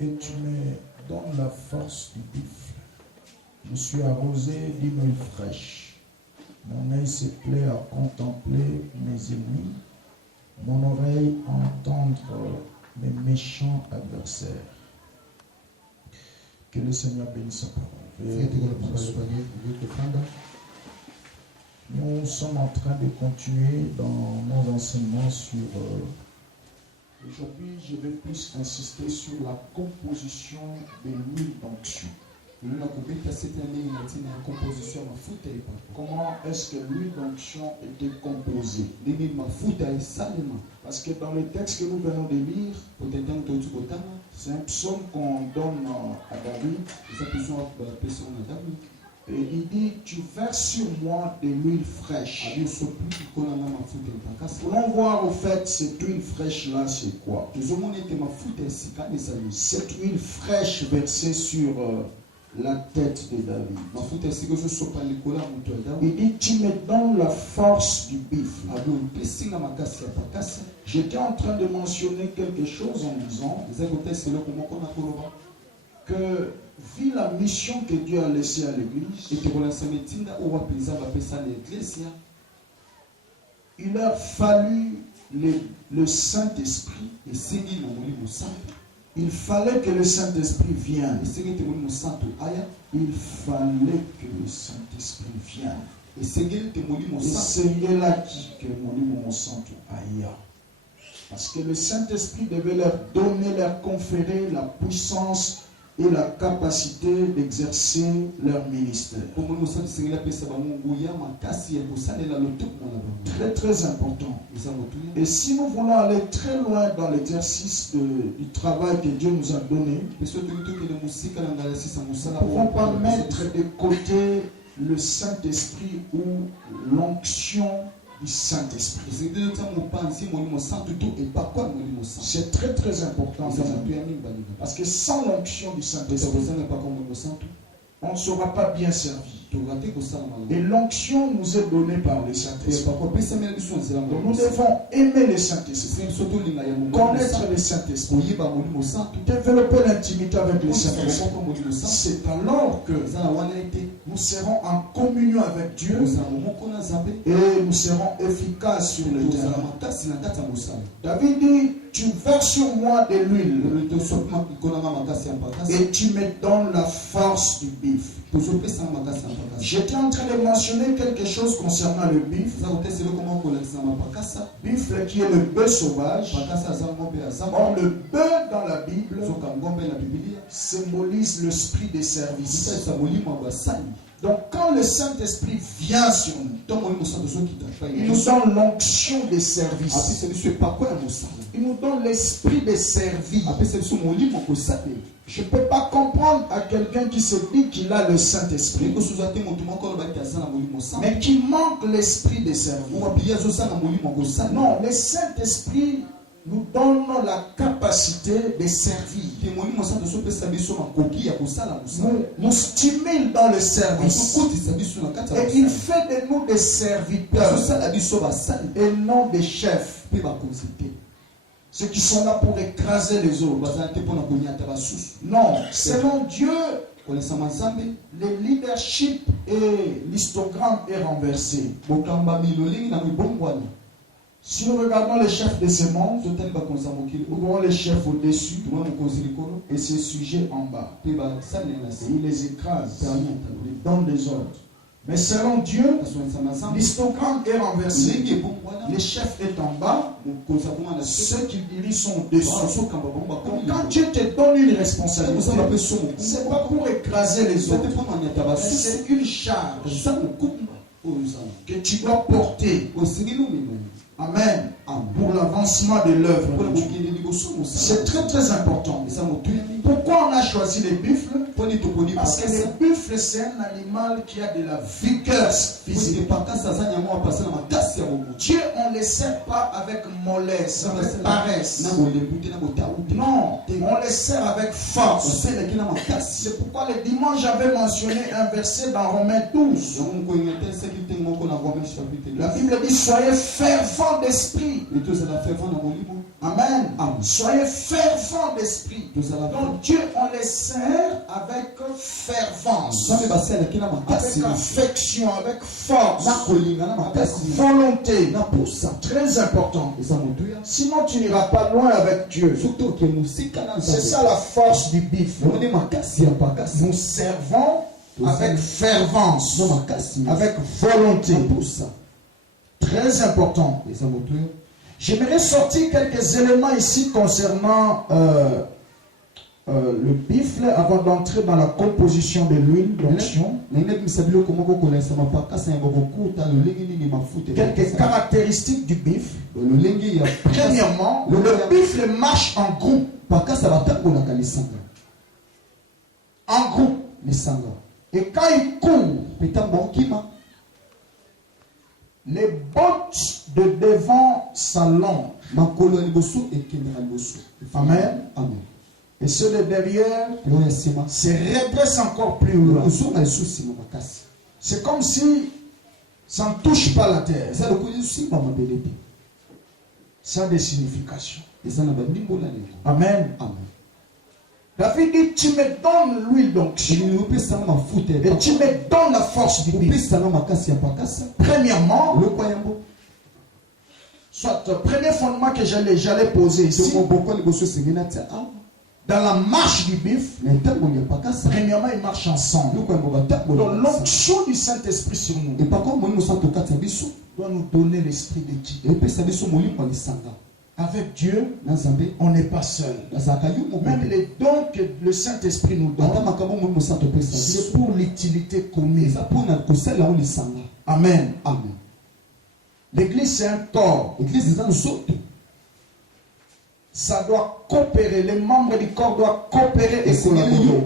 et tu me donnes la force du buffle. Je suis arrosé d'une huile fraîche. Mon œil se plaît à contempler mes ennemis, mon oreille à entendre mes méchants adversaires. Que le Seigneur bénisse sa parole. Nous sommes en train de continuer dans nos enseignements sur... Aujourd'hui, je vais plus insister sur la composition de l'huile d'onction. Comment est-ce que l'huile d'onction était composée? Parce que dans le texte que nous venons de lire, c'est un psaume qu'on donne à David. Et il dit, tu verses sur moi de l'huile fraîche. Voulons voir au fait cette huile fraîche-là, c'est quoi? Cette huile fraîche versée sur la tête de David. Il dit, tu me donnes la force du buffle. J'étais en train de mentionner quelque chose en disant que vu la mission que Dieu a laissée à l'église, il leur fallut le Saint-Esprit. Il fallait que le Saint-Esprit vienne. Il fallait que le Saint-Esprit vienne. Et c'est là que mon Santo aïe. Parce que le Saint-Esprit devait leur donner, leur conférer la puissance et la capacité d'exercer leur ministère. Très très important. Et si nous voulons aller très loin dans l'exercice du travail que Dieu nous a donné, nous ne pouvons pas mettre de côté le Saint-Esprit ou l'onction du Saint-Esprit. C'est très très important. Parce que sans l'onction du Saint-Esprit, on ne sera pas bien servi. Et l'onction nous est donnée par le Saint-Esprit. Donc nous devons aimer le Saint-Esprit, connaître le Saint-Esprit, développer l'intimité avec le Saint-Esprit. C'est alors que nous serons en communion avec Dieu et nous serons efficaces sur le terrain. David dit, tu verses sur moi de l'huile et tu me donnes la force du buffle. J'étais en train de mentionner quelque chose concernant le buffle. Buffle qui est le bœuf sauvage. Or le bœuf dans la Bible symbolise l'esprit de service. Donc quand le Saint-Esprit vient sur nous, il nous donne l'onction de service. Il nous donne l'esprit de service. Je ne peux pas comprendre à quelqu'un qui se dit qu'il a le Saint-Esprit, mais qui manque l'esprit de service. Non, le Saint-Esprit nous donne la capacité de servir. Nous stimule dans le service. Et il fait de nous des serviteurs et non des chefs. Ceux qui sont là pour écraser les autres. Non, selon Dieu, le leadership et l'histogramme est renversé. Si nous regardons les chefs de ce monde, nous voyons les chefs au-dessus et ces sujets en bas. Et il les écrase, il donne des ordres. Mais selon Dieu, l'histogramme est renversé, les chefs est en bas, ceux qui dirigent sont au-dessus. Donc quand Dieu te donne une responsabilité, ce n'est pas pour écraser les autres, c'est une charge que tu dois porter. Amen. Pour l'avancement de l'œuvre. C'est très très important. Pourquoi on a choisi les buffles? Parce que le buffle, c'est un animal qui a de la vigueur physique. Dieu, on ne les sert pas avec mollesse, avec paresse. Non, on les sert avec force. C'est pourquoi le dimanche, j'avais mentionné un verset dans Romains 12. La Bible dit, soyez fervents d'esprit. Amen. Soyez fervents d'esprit. Donc Dieu, on les sert avec fervence, avec affection, avec force, avec volonté. Très important. Sinon tu n'iras pas loin avec Dieu. C'est ça la force du bif. Nous servons avec fervence, avec volonté. Très important. J'aimerais sortir quelques éléments ici concernant le bifle avant d'entrer dans la composition de l'huile d'onction. Quelques caractéristiques du bifle. Premièrement, le bifle marche en groupe. En groupe. Et quand il court, les bottes de devant s'allongent. Amen. Amen. Et ceux de derrière se redressent encore plus loin. C'est comme si ça ne touche pas la terre. Ça a des significations. Amen. Amen. David dit, tu me donnes l'huile d'onction et tu me donnes la force du bif. Premièrement, soit le premier fondement que j'allais poser ici, dans la marche du bif, premièrement, ils marchent ensemble. Donc l'onction du Saint-Esprit sur nous doit nous donner l'esprit d'équilibre. Avec Dieu, on n'est pas seul. Même les dons que le Saint-Esprit nous donne, c'est pour l'utilité commune. Amen. Amen. L'église, c'est un corps. Ça doit coopérer. Les membres du corps doivent coopérer et collaborer.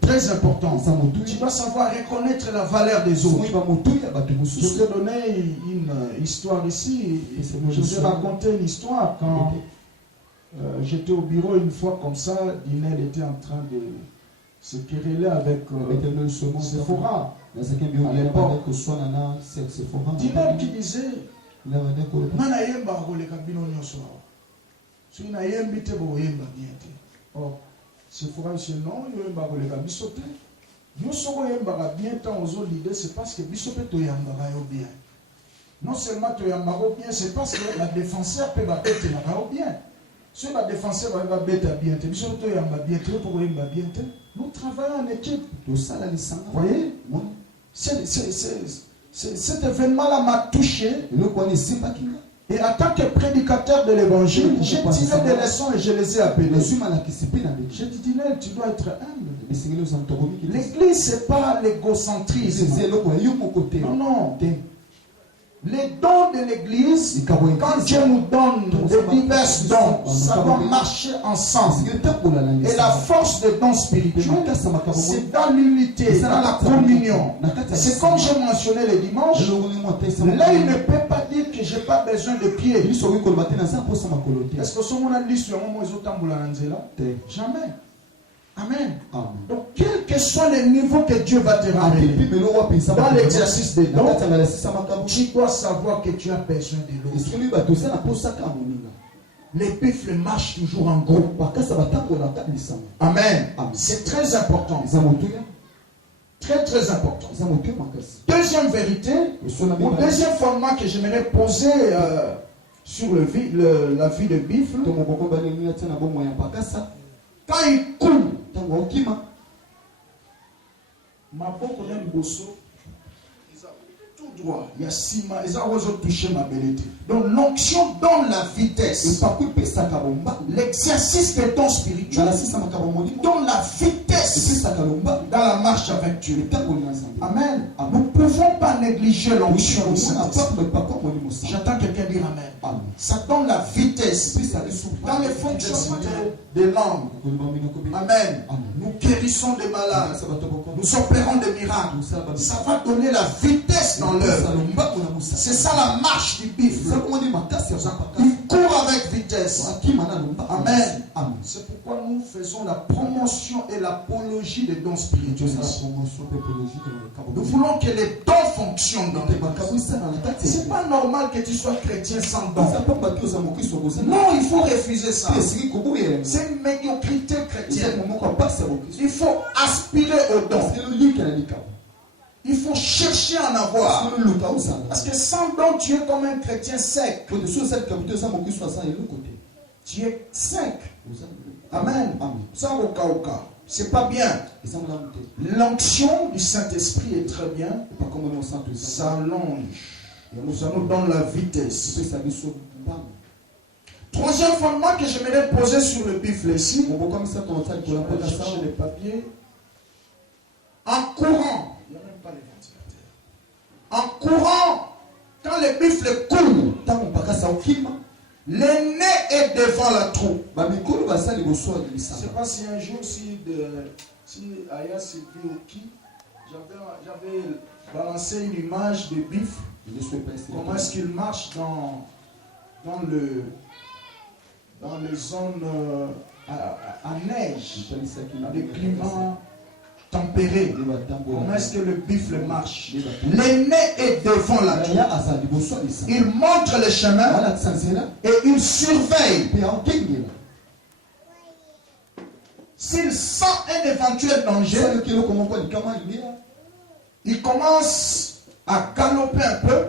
Très important. Tu dois savoir reconnaître la valeur des autres. Je vais donner une histoire ici. Je vais raconter une histoire. Quand j'étais au bureau une fois comme ça, Dinel était en train de se quereller avec Sephora. À l'époque, Dinel qui disait oh, Sephora dit non, il y a un bisoté. Nous sommes bien tant aux autres l'idée, c'est parce que bisoté toyambara bien. Non seulement toyambara bien, c'est parce que la défenseur peut battre bien. Si la défenseur va battre bien, bisoté toyamba bien, pour yamba bien. Nous travaillons en équipe. Vous voyez? Cet événement-là m'a touché. Et en tant que prédicateur de l'évangile, j'ai tiré des leçons et je les ai appelés. J'ai dit, Dinel, tu dois être humble. L'église, ce n'est pas l'égocentrisme. Non, non. Les dons de l'église, quand Dieu nous donne de divers dons, ça doit marcher ensemble. Et la force des dons spirituels, c'est dans l'unité, dans la communion. C'est comme j'ai mentionné le dimanche. Là, il ne peut pas dire que je n'ai pas besoin de pieds. Est-ce que ce moment-là, jamais. Amen. Donc, quel que soit le niveau que Dieu va te ramener dans l'exercice des dons, tu dois savoir que tu as besoin de l'autre. Les bifles marchent toujours en groupe. Amen. C'est très important. Très très important. Deuxième vérité, ou deuxième fondement que j'aimerais poser sur la vie de bifle. Quand il coule, ma boko na liboso, tout droit, il y a ciment, ils ont touché ma belleté. Donc l'onction donne la vitesse. L'exercice des dons spirituels donne la vitesse dans la marche avec Dieu. Amen. Nous ne pouvons pas négliger l'onction. J'entends quelqu'un dire Amen. Ça donne la vitesse dans les fonctionnements des langues. Amen. Nous guérissons des malades. Nous opérons des miracles. Ça va donner la vitesse dans l'œuvre. C'est ça la marche du bifle. Il court avec vitesse. Amen. C'est pourquoi nous faisons la promotion et l'apologie des dons spirituels. Nous voulons que les dons fonctionnent dans tes vies. C'est pas normal que tu sois chrétien sans dons. Non, il faut refuser ça. C'est une médiocrité chrétienne. Il faut aspirer au don. Il faut chercher à en avoir. Parce que sans don, tu es comme un chrétien sec. Tu es sec. Amen. Sans aucun. C'est pas bien. L'onction du Saint-Esprit est très bien. Ça allonge. Ça nous donne la vitesse. Troisième fondement que j'aimerais poser sur le buffle ici. Je vais chercher les papiers. En courant. Il n'y a même pas les ventilateurs. En courant, quand le buffle court, le nez est devant la troupe. Je ne sais pas si un jour, si Aya Sylvie ou qui, j'avais balancé une image de buffle. Comment est-ce qu'il marche dans les zones à neige, dans des climats tempérés. Comment est-ce que le buffle marche? Le nez est devant la troupe. Il montre le chemin et il surveille. S'il sent un éventuel danger, il commence à galoper un peu.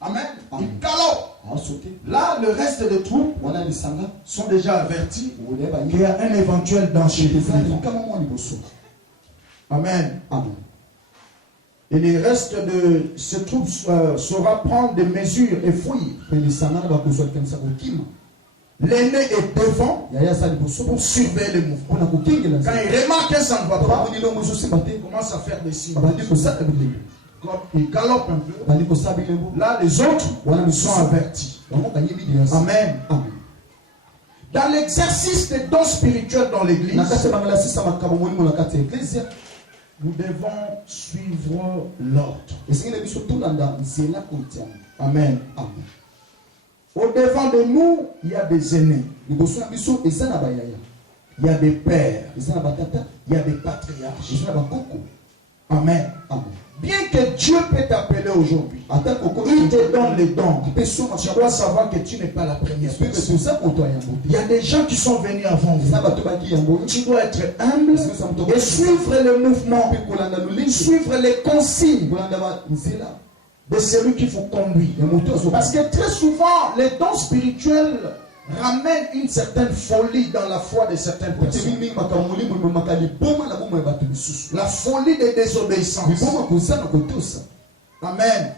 Amen. Il galope. Là, le reste des troupes sont déjà avertis qu'il y a un éventuel danger. Amen. Et le reste de ces troupes saura prendre des mesures et fuir. L'aîné est devant pour surveiller les mouvements. Quand il remarque que ça ne va pas, il commence à faire des signes. Il galope un peu. Là, les autres sont avertis. Amen. Dans l'exercice des dons spirituels dans l'église, nous devons suivre l'ordre. Amen. Au-devant de nous, il y a des aînés. Il y a des pères. Il y a des patriarches. Amen. Bien que Dieu peut t'appeler aujourd'hui, il te donne les dons. Tu dois savoir que tu n'es pas la première personne. Il y a des gens qui sont venus avant vous. Tu dois être humble et suivre le mouvement, suivre les consignes de celui qu'il faut conduire. Parce que très souvent, les dons spirituels ramènent une certaine folie dans la foi de certaines personnes. La folie de désobéissance. Amen.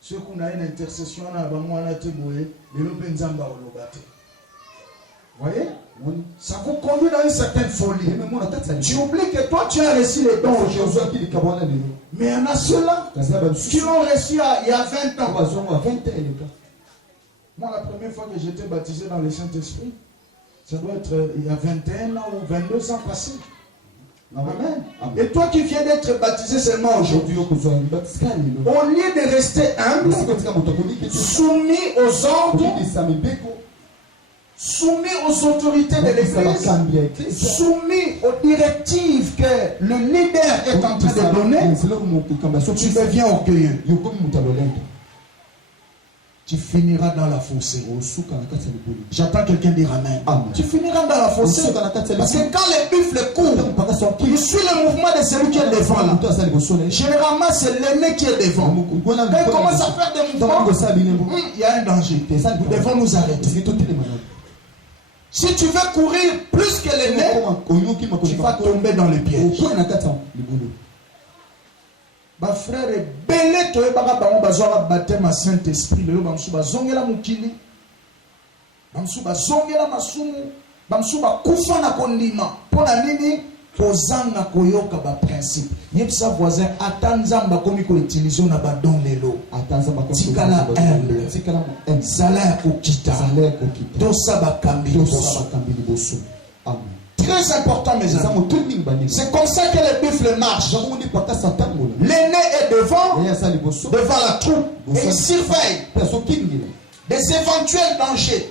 Ceux qu'on a une intercession, voyez? Ça vous conduit dans une certaine folie. Tu oublies que toi tu as reçu les dons aujourd'hui. Mais il y en a ceux-là qui l'ont reçu il y a 20 ans. Moi, la première fois que j'étais baptisé dans le Saint-Esprit, ça doit être il y a 21 ans ou 22 ans passés. Amen. Et toi qui viens d'être baptisé seulement aujourd'hui, au lieu de rester humble, soumis aux ordres, soumis aux autorités de l'église, soumis aux directives que le leader est en train de donner, tu deviens orgueilleux. Tu finiras dans la fossée. J'attends quelqu'un dire Amen. Tu finiras dans la fossée. Parce que quand les buffles courent, il suit le mouvement de celui qui est devant là. Généralement, c'est l'aîné qui est devant. Quand il commence à faire des mouvements, il y a un danger. Nous devons nous arrêter. Si tu veux courir plus que l'aîné, tu vas tomber dans le piège. Ba frère belé to ebaka bango bazwa baptême à Saint-Esprit le bamsu bazongela mukili bamsu bazongela masumu bamsu bakufa na kondima pona nini kozanga koyoka ba principe yebisa voisin atanzamba komi ko utiliser na ba don lelo atanzamba komi tikala humble zala kokita tosa bakambi boso. Amen. Très important, mes amis. C'est comme ça que les buffles marchent. L'aîné est devant la troupe et il surveille des éventuels dangers.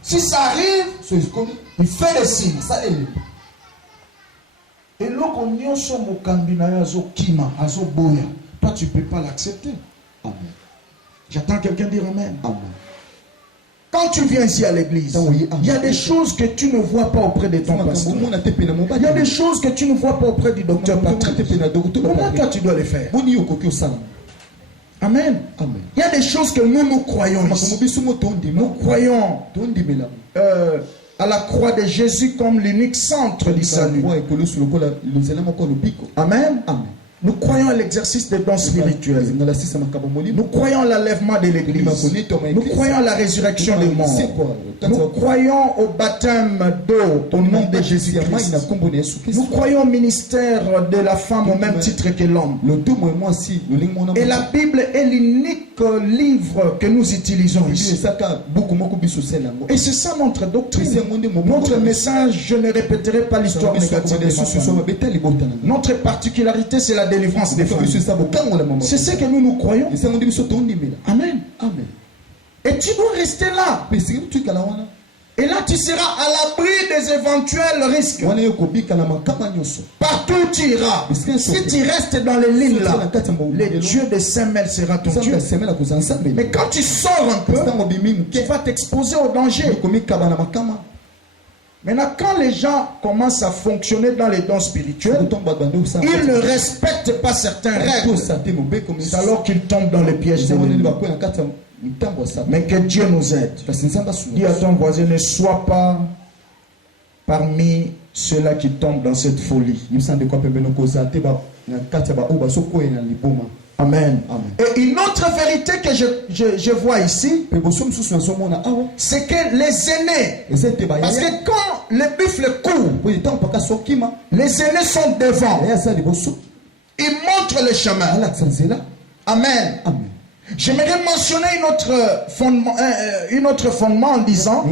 Si ça arrive, il fait des signes. Et lorsqu'on y a son mokambina azo kima azo boya, toi tu peux pas l'accepter. Amen. J'attends quelqu'un dire amen. Amen. Quand tu viens ici à l'église, il y a des choses que tu ne vois pas auprès de ton pasteur. Il y a des choses que tu ne vois pas auprès du docteur Patrick. Comment toi tu dois les faire? Amen. Amen. Il y a des choses que nous croyons ici. Nous croyons à la croix de Jésus comme l'unique centre du salut. Amen. Amen. Nous croyons à l'exercice des dons spirituels. Nous croyons à l'enlèvement de l'église. Nous croyons à la résurrection des morts. Nous croyons au baptême d'eau au nom de Jésus-Christ. Nous croyons au ministère de la femme au même titre que l'homme. Et la Bible est l'unique livre que nous utilisons ici. Et c'est ça notre doctrine. Notre message, je ne répéterai pas l'histoire négative de ma famille. Notre particularité, c'est la délivrance des femmes. C'est ce que nous croyons. Amen. Amen. Et tu dois rester là. Et là, tu seras à l'abri des éventuels risques. Partout où tu iras. Si tu restes dans les lignes là, le Dieu de Saint-Mel sera ton Dieu. Mais quand tu sors un peu, tu vas t'exposer au danger. Maintenant, quand les gens commencent à fonctionner dans les dons spirituels, ils ne respectent pas certaines règles. C'est alors qu'ils tombent dans les pièges de l'ennemi. Mais que Dieu nous aide. Dis à ton voisin, ne sois pas parmi ceux-là qui tombent dans cette folie. Amen. Amen. Et une autre vérité que je vois ici, c'est que les aînés, parce que quand le buffle court, les aînés sont devant. Ils montrent le chemin. Amen. Amen. J'aimerais mentionner une autre fondement en disant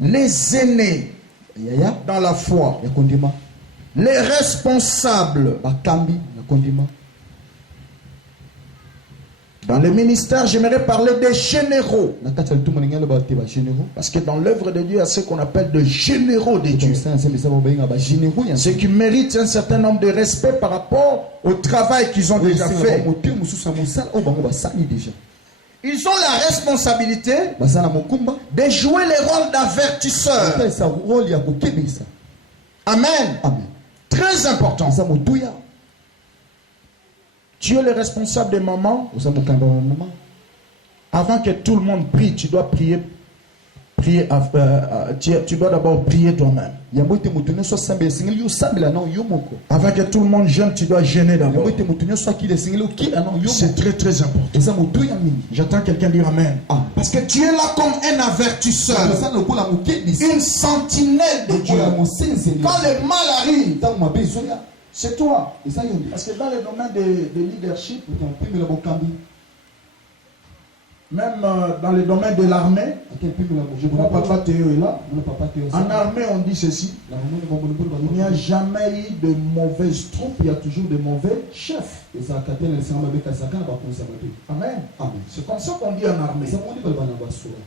les aînés dans la foi, les responsables dans le ministère. J'aimerais parler des généraux, parce que dans l'œuvre de Dieu il y a ce qu'on appelle de généraux de Dieu, ceux qui méritent un certain nombre de respect par rapport au travail qu'ils ont déjà fait. Ils ont la responsabilité de jouer le rôle d'avertisseur. Amen. Amen. Très important. Tu es le responsable des mamans. Avant que tout le monde prie, tu dois prier. Tu dois d'abord prier toi-même. Avant que tout le monde jeûne, tu dois jeûner d'abord. C'est très très important. J'attends quelqu'un dire amen. Parce que tu es là comme un avertisseur, une sentinelle de Dieu. Quand le mal arrive, c'est toi. Parce que dans le domaine de leadership, même dans le domaine de l'armée, je crois que Papa Théo est là. En armée, on dit ceci: il n'y a jamais eu de mauvaises troupes, il y a toujours de mauvais chefs. Amen. C'est comme ça qu'on dit en armée.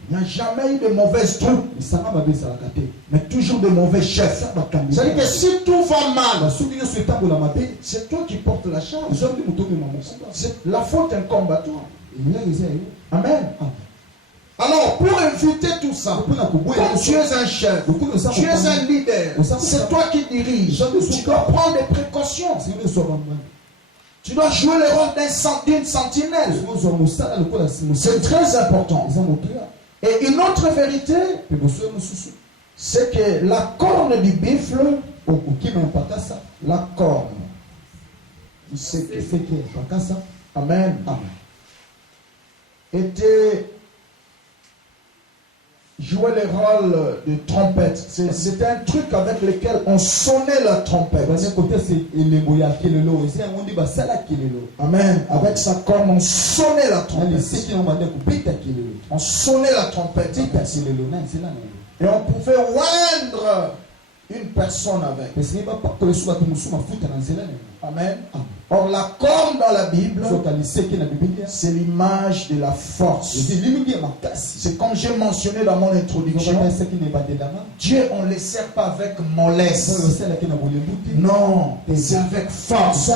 Il n'y a jamais eu de mauvaises troupes, mais toujours de mauvais chefs. C'est-à-dire que si tout va mal, c'est toi qui portes la charge. La faute incombe à toi. Amen. Alors, pour éviter tout ça, comme tu es un chef, tu es un leader, c'est toi qui diriges, tu dois prendre des précautions. Tu dois jouer le rôle d'une sentinelle. C'est très important. Et une autre vérité, c'est que la corne du buffle, la corne, amen, était jouait le rôle de trompette. C'était un truc avec lequel on sonnait la trompette. Amen. Avec sa corne, on sonnait la trompette. On sonnait la trompette. Et on pouvait oindre une personne avec. Amen. Or la corne dans la Bible, c'est l'image de la force. C'est comme j'ai mentionné dans mon introduction. Dieu, on ne les sert pas avec mollesse. Non, c'est avec force.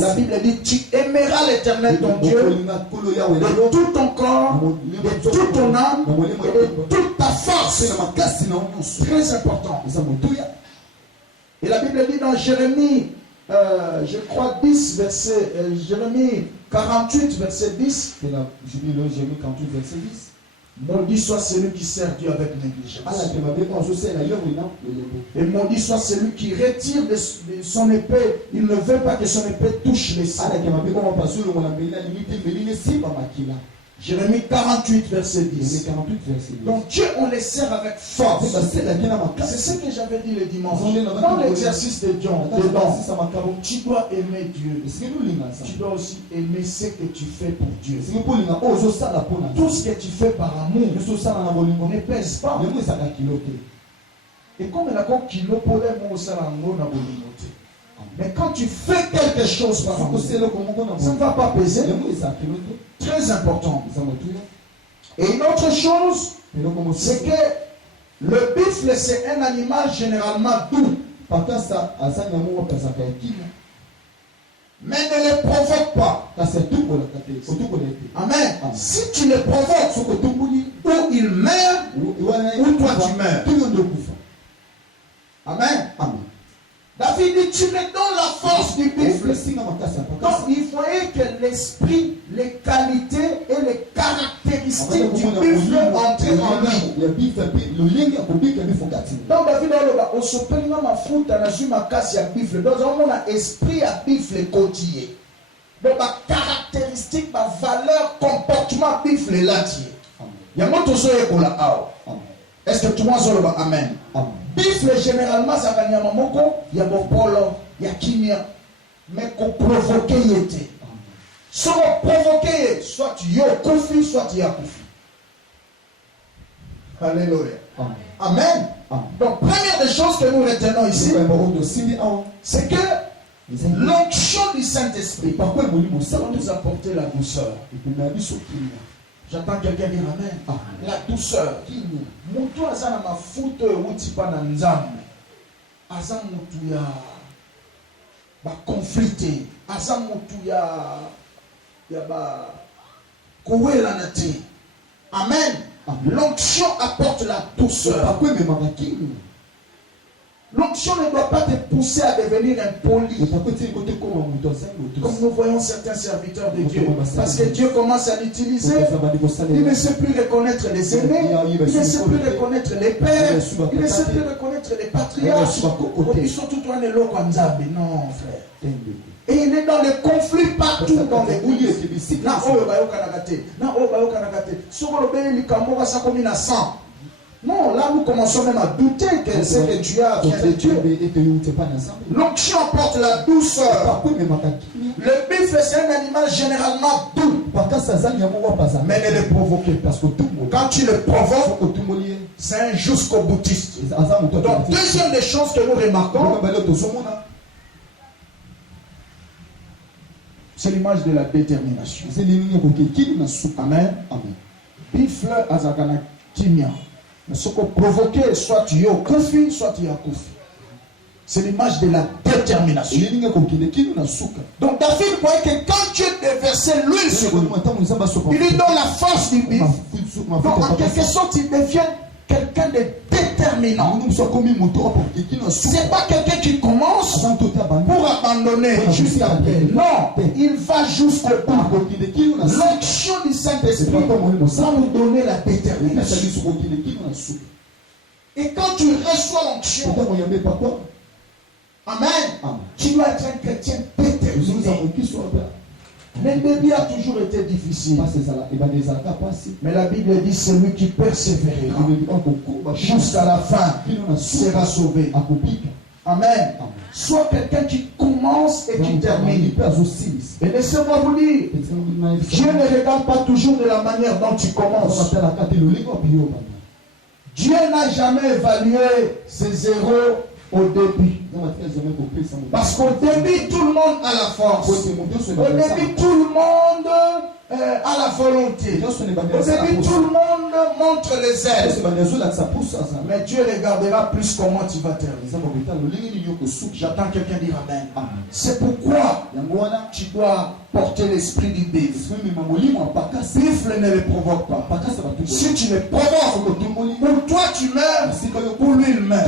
La Bible dit, tu aimeras l'Éternel ton Dieu de tout ton corps, de toute ton âme et de toute ta force. Très important. Et la Bible dit dans Jérémie, je crois 10, verset, Jérémie 48, verset 10. Jérémie 48, verset 10. Maudit soit celui qui sert Dieu avec négligence. Et maudit soit celui qui retire de son épée. Il ne veut pas que son épée touche les cieux. Jérémie 48, verset 10. Donc Dieu, on les sert avec force. C'est ce que j'avais dit le dimanche. Dans l'exercice de Dieu, tu dois aimer Dieu. Tu dois aussi aimer ce que tu fais pour Dieu. Tout ce que tu fais par amour ne pèse pas. Et comme il a un kilo pour les mots, mais quand tu fais quelque chose par amour, ça ne va pas peser. Très important. Et une autre chose, c'est que le buffle, c'est un animal généralement doux. Mais ne le provoque pas. Amen. Si tu le provoques, ou il meurt, ou toi tu meurs. Amen. David dit, tu me donnes la force du buffle. Donc il fallait que l'esprit, les qualités et les caractéristiques du buffle entrent en lui. Donc David a dit, on se peut ma foute, on a su ma casse à buffle. Donc on a esprit à buffle côtier. Donc ma caractéristique, ma valeur, comportement buffle là. Il y a un autre chose pour la haut. Est-ce que tout le monde dit amen? Buffle généralement ça gagne à mamoko, il y a bopolo, il y a kimia, mais qu'on provoque était. Soit provoqué, soit tu y as koufi, soit tu y as koufi. Alléluia. Amen. Donc première des choses que nous retenons ici, c'est que l'onction du Saint-Esprit va nous apporter la douceur. J'entends quelqu'un dire amen. La douceur. Mutu aza na mafuta euti pa na nzambe. Aza mutu ya ba conflité. Aza mutu ya ba kowela na te. Amen. L'onction apporte la douceur. L'onction ne doit pas te pousser à devenir impoli. Comme nous voyons certains serviteurs de Dieu. Parce que Dieu commence à l'utiliser. Il ne sait plus reconnaître les aînés. Il ne sait plus reconnaître les pères. Il ne sait plus reconnaître les patriarches. Ils sont tout en élo comme Nzambe. Non, frère. Et il est dans les conflits partout dans l'église. Non, là nous commençons même à douter que ce que tu as vient de Dieu. L'onction apporte la douceur. Le buffle, c'est un animal généralement doux. Mais ne le provoquez pas. Quand tu le provoques, c'est un jusqu'au boutiste. Donc, deuxième des choses que nous remarquons, c'est l'image de la détermination. Amen. Buffle azakana kimia. Mais ce qu'on provoquait, soit tu es au koufi, soit tu es à koufi. C'est l'image de la détermination. Donc David voyait que quand Dieu déversait l'huile sur lui, il lui donne la force du buffle. Donc en quelque sorte, il devient quelqu'un de déterminant. C'est pas quelqu'un qui commence pour abandonner juste après. Non, il va jusqu'au bout. L'action du Saint-Esprit va nous donner la détermination. Et quand tu reçois l'onction, amen, tu dois être un chrétien déterminé. Le début a toujours été difficile. Mais la Bible dit celui qui persévérera jusqu'à la fin sera sauvé. Amen. Sois quelqu'un qui commence et qui termine. Et laissez-moi vous dire, Dieu ne regarde pas toujours de la manière dont tu commences. Dieu n'a jamais évalué ses zéros au début. Parce qu'au début, tout le monde a la force. Au début, tout le monde a la volonté. Au début, tout le monde montre les ailes. Mais Dieu regardera plus comment tu vas terminer. J'attends quelqu'un dire Amen. C'est pourquoi tu dois porter l'esprit du bifle. Bifle ne le provoque pas. Si tu le provoques, pour toi tu meurs, pour lui il meurt.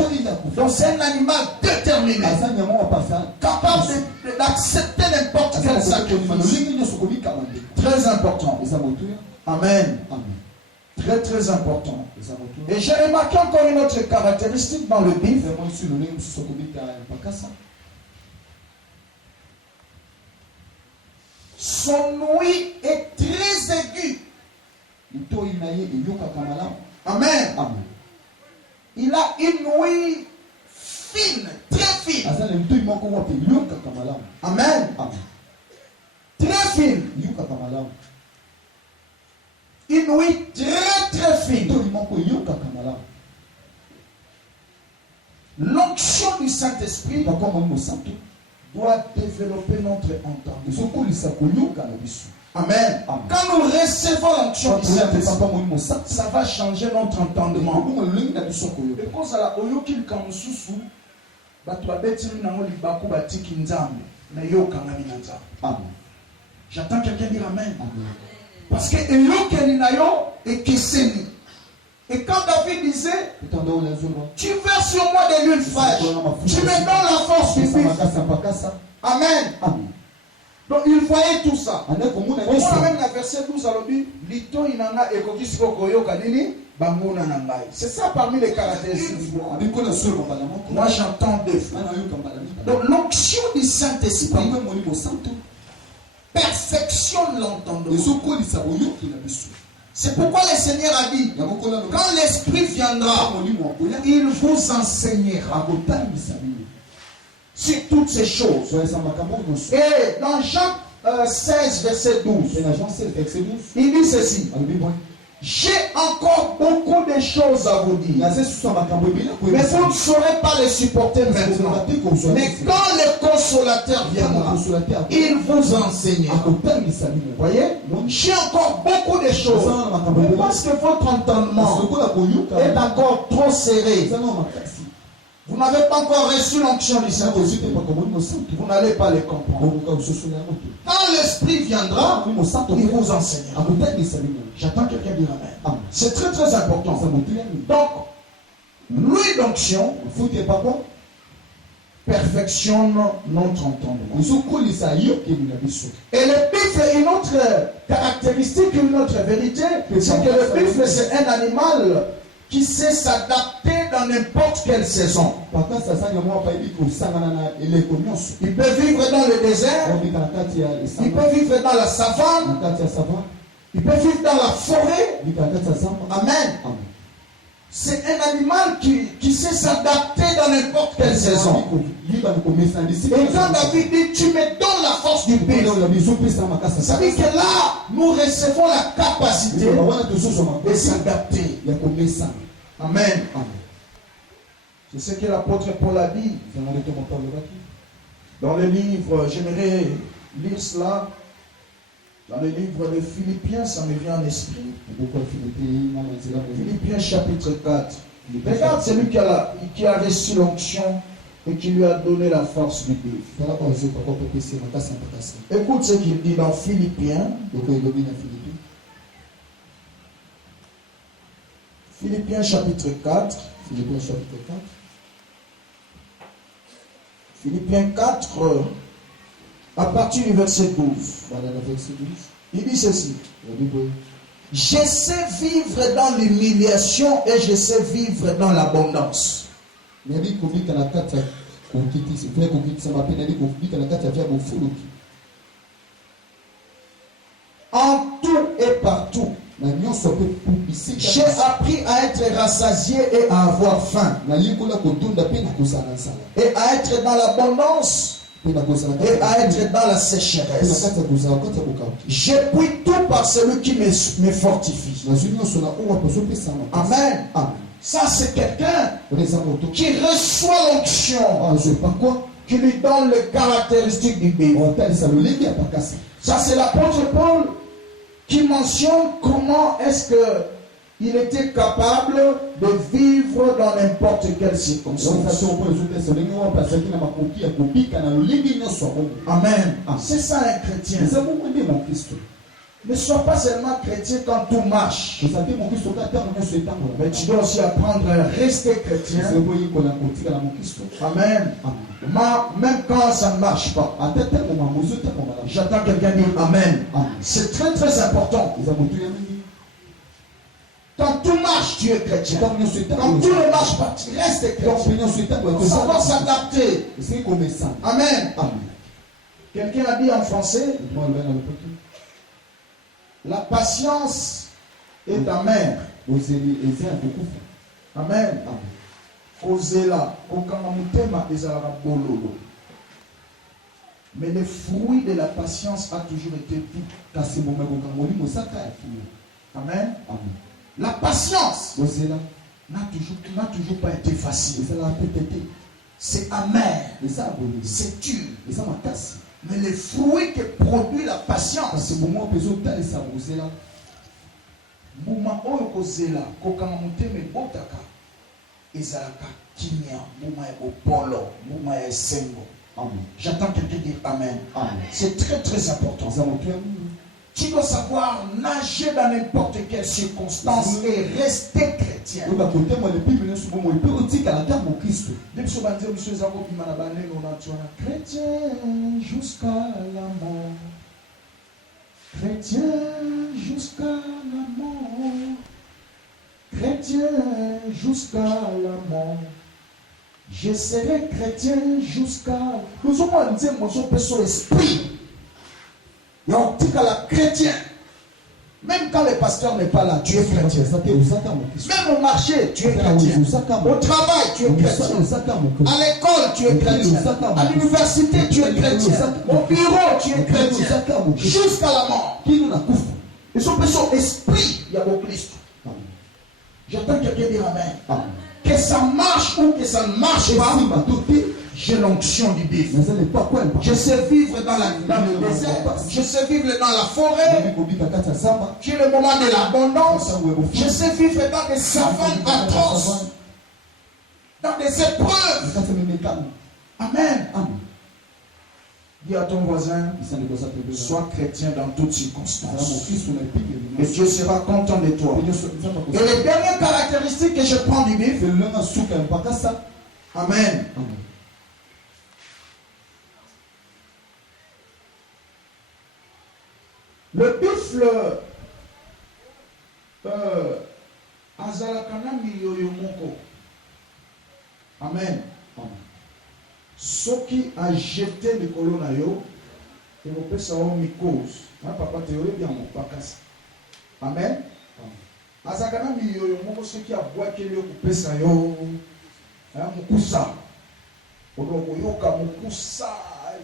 Donc c'est un animal déterminé, capable d'accepter n'importe quel sacrifice. Très important. Amen. Très très important. Et j'ai remarqué encore une autre caractéristique dans le bif. Son ouïe est très aiguë. Amen. Il a une ouïe fine, très fine. Amen. Très fine. Une ouïe très très fine. L'onction du Saint-Esprit doit développer notre entendement. Amen. Quand nous recevons l'onction du Saint-Esprit, ça va changer notre entendement. J'attends quelqu'un dire Amen. Parce que et quand David disait, tu verses sur moi de l'huile fraîche, tu me donnes la force du bif. Amen. Donc il voyait tout ça. On a même la verset 12 à l'objet. C'est ça parmi les caractéristiques du bois. Moi j'entends deux fois. Donc l'onction du Saint-Esprit perfectionne l'entendement. C'est pourquoi le Seigneur a dit, quand l'Esprit viendra, il vous enseignera sur toutes ces choses. Et dans Jean 16, verset 12, il dit ceci. J'ai encore beaucoup de choses à vous dire, mais vous ne saurez pas les supporter maintenant. Mais quand le consolateur viendra, il vous enseignera. Vous voyez? J'ai encore beaucoup de choses, mais parce que votre entendement est encore trop serré, vous n'avez pas encore reçu l'onction du Saint-Esprit, vous n'allez pas les comprendre. Quand l'Esprit viendra, il vous enseignera. J'attends quelqu'un dire Amen. C'est très très important. Donc, l'huile d'onction perfectionne notre entendement. Et le bifle, une autre caractéristique, une autre vérité, c'est que le bifle, c'est un animal qui sait s'adapter dans n'importe quelle saison. Il peut vivre dans le désert, il peut vivre dans la savane, il peut vivre dans la forêt. Amen. C'est un animal qui sait s'adapter dans n'importe quelle saison. Et quand David dit, tu me donnes la force du bif, ça veut dire que là, nous recevons la capacité de s'adapter. Amen. C'est ce que l'apôtre Paul a dit. Dans le livre, j'aimerais lire cela. Dans le livre de Philippiens, ça me vient en esprit. Philippiens chapitre 4. Regarde celui qui a reçu l'onction et qui lui a donné la force du bif. Écoute ce qu'il dit dans Philippiens. Philippiens chapitre 4. Philippiens 4, à partir du verset 12. Il dit ceci. Je sais vivre dans l'humiliation et je sais vivre dans l'abondance. En tout et partout, j'ai appris à être rassasié et à avoir faim, et à être dans l'abondance et à être dans la sécheresse. J'appuie tout par celui qui me fortifie. Amen. Ça, c'est quelqu'un Eza moto. qui reçoit l'onction, Azwe pakwa. qui lui donne les caractéristiques du bébé. Otalisa lolenge ya pakasa. Ça, c'est l'apôtre Paul qui mentionne comment est-ce qu'il était capable de vivre dans n'importe quelle circonstance. Amen. C'est ça un chrétien. Ne sois pas seulement chrétien quand tout marche. Mais tu dois aussi apprendre à rester chrétien. Amen. Même quand ça ne marche pas. J'attends quelqu'un dire Amen. C'est très très important. Quand tout marche, tu es chrétien. Quand tout ne marche pas, tu restes chrétien. Il faut savoir s'adapter. Amen. Quelqu'un a dit en français, la patience est amère. Amen. Mais le fruit de la patience a toujours été doux. Amen. La patience n'a toujours pas été facile. C'est amer. C'est dur. Mais le fruit que produit la patience, Bouma oyo kozela kokanga muteme botaka ezalaka kimia bouma ya bopolo bouma ya esengo. J'attends quelqu'un dire Amen. C'est très très important. Tu dois savoir nager dans n'importe quelle circonstance et rester chrétien. Chrétien jusqu'à la mort. Chrétien jusqu'à la mort. Chrétien jusqu'à la mort. Je serai chrétien jusqu'à... Nous avons dit que son esprit. Il y a la chrétien. Même quand le pasteur n'est pas là, tu es chrétien. Même au marché, tu es chrétien. Au travail, tu es chrétien. À l'école, tu es chrétien. À l'université, tu es chrétien. Au bureau, tu es chrétien. Jusqu'à la mort. Et son esprit, il y a au Christ. J'entends quelqu'un dire Amen. Que ça marche ou que ça ne marche pas, j'ai l'onction du bif. Je sais vivre dans le désert. Je sais vivre dans la forêt. J'ai le moment de l'abondance. Je sais vivre dans des savanes atroces. Dans des épreuves. Amen. Dis à ton voisin, sois chrétien dans toutes circonstances. Et Dieu sera content de toi. Et les dernières caractéristiques que je prends du bif. Amen. Le buffle azalakana miyoyo moko. Amen. Soki a jeté le colon na yo, et vous pouvez savoir mi cause. Papa théorie bien mon pakasa. Amen. Azalakana miyoyo moko soki a boit que yo kupesa yo, mukusa. Odoko yoka mukusa,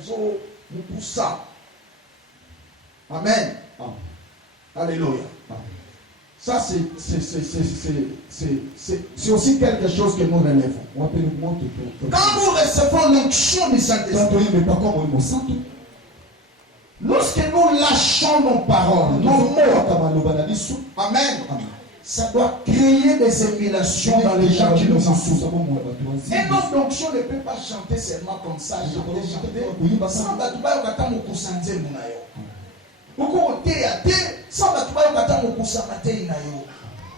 zo mukusa. Amen. Alléluia. Ça, c'est aussi quelque chose que nous relèvons. Quand nous recevons l'onction du Saint-Esprit, lorsque nous lâchons nos paroles, nos mots, Amen, ça doit créer des émulations dans les gens qui nous entourent. Et notre onction ne peut pas chanter seulement comme ça, chanter. Sans batouba yokata mokusanje munayo. Beaucoup de thé, sans batouba yokata mokusamate inayo.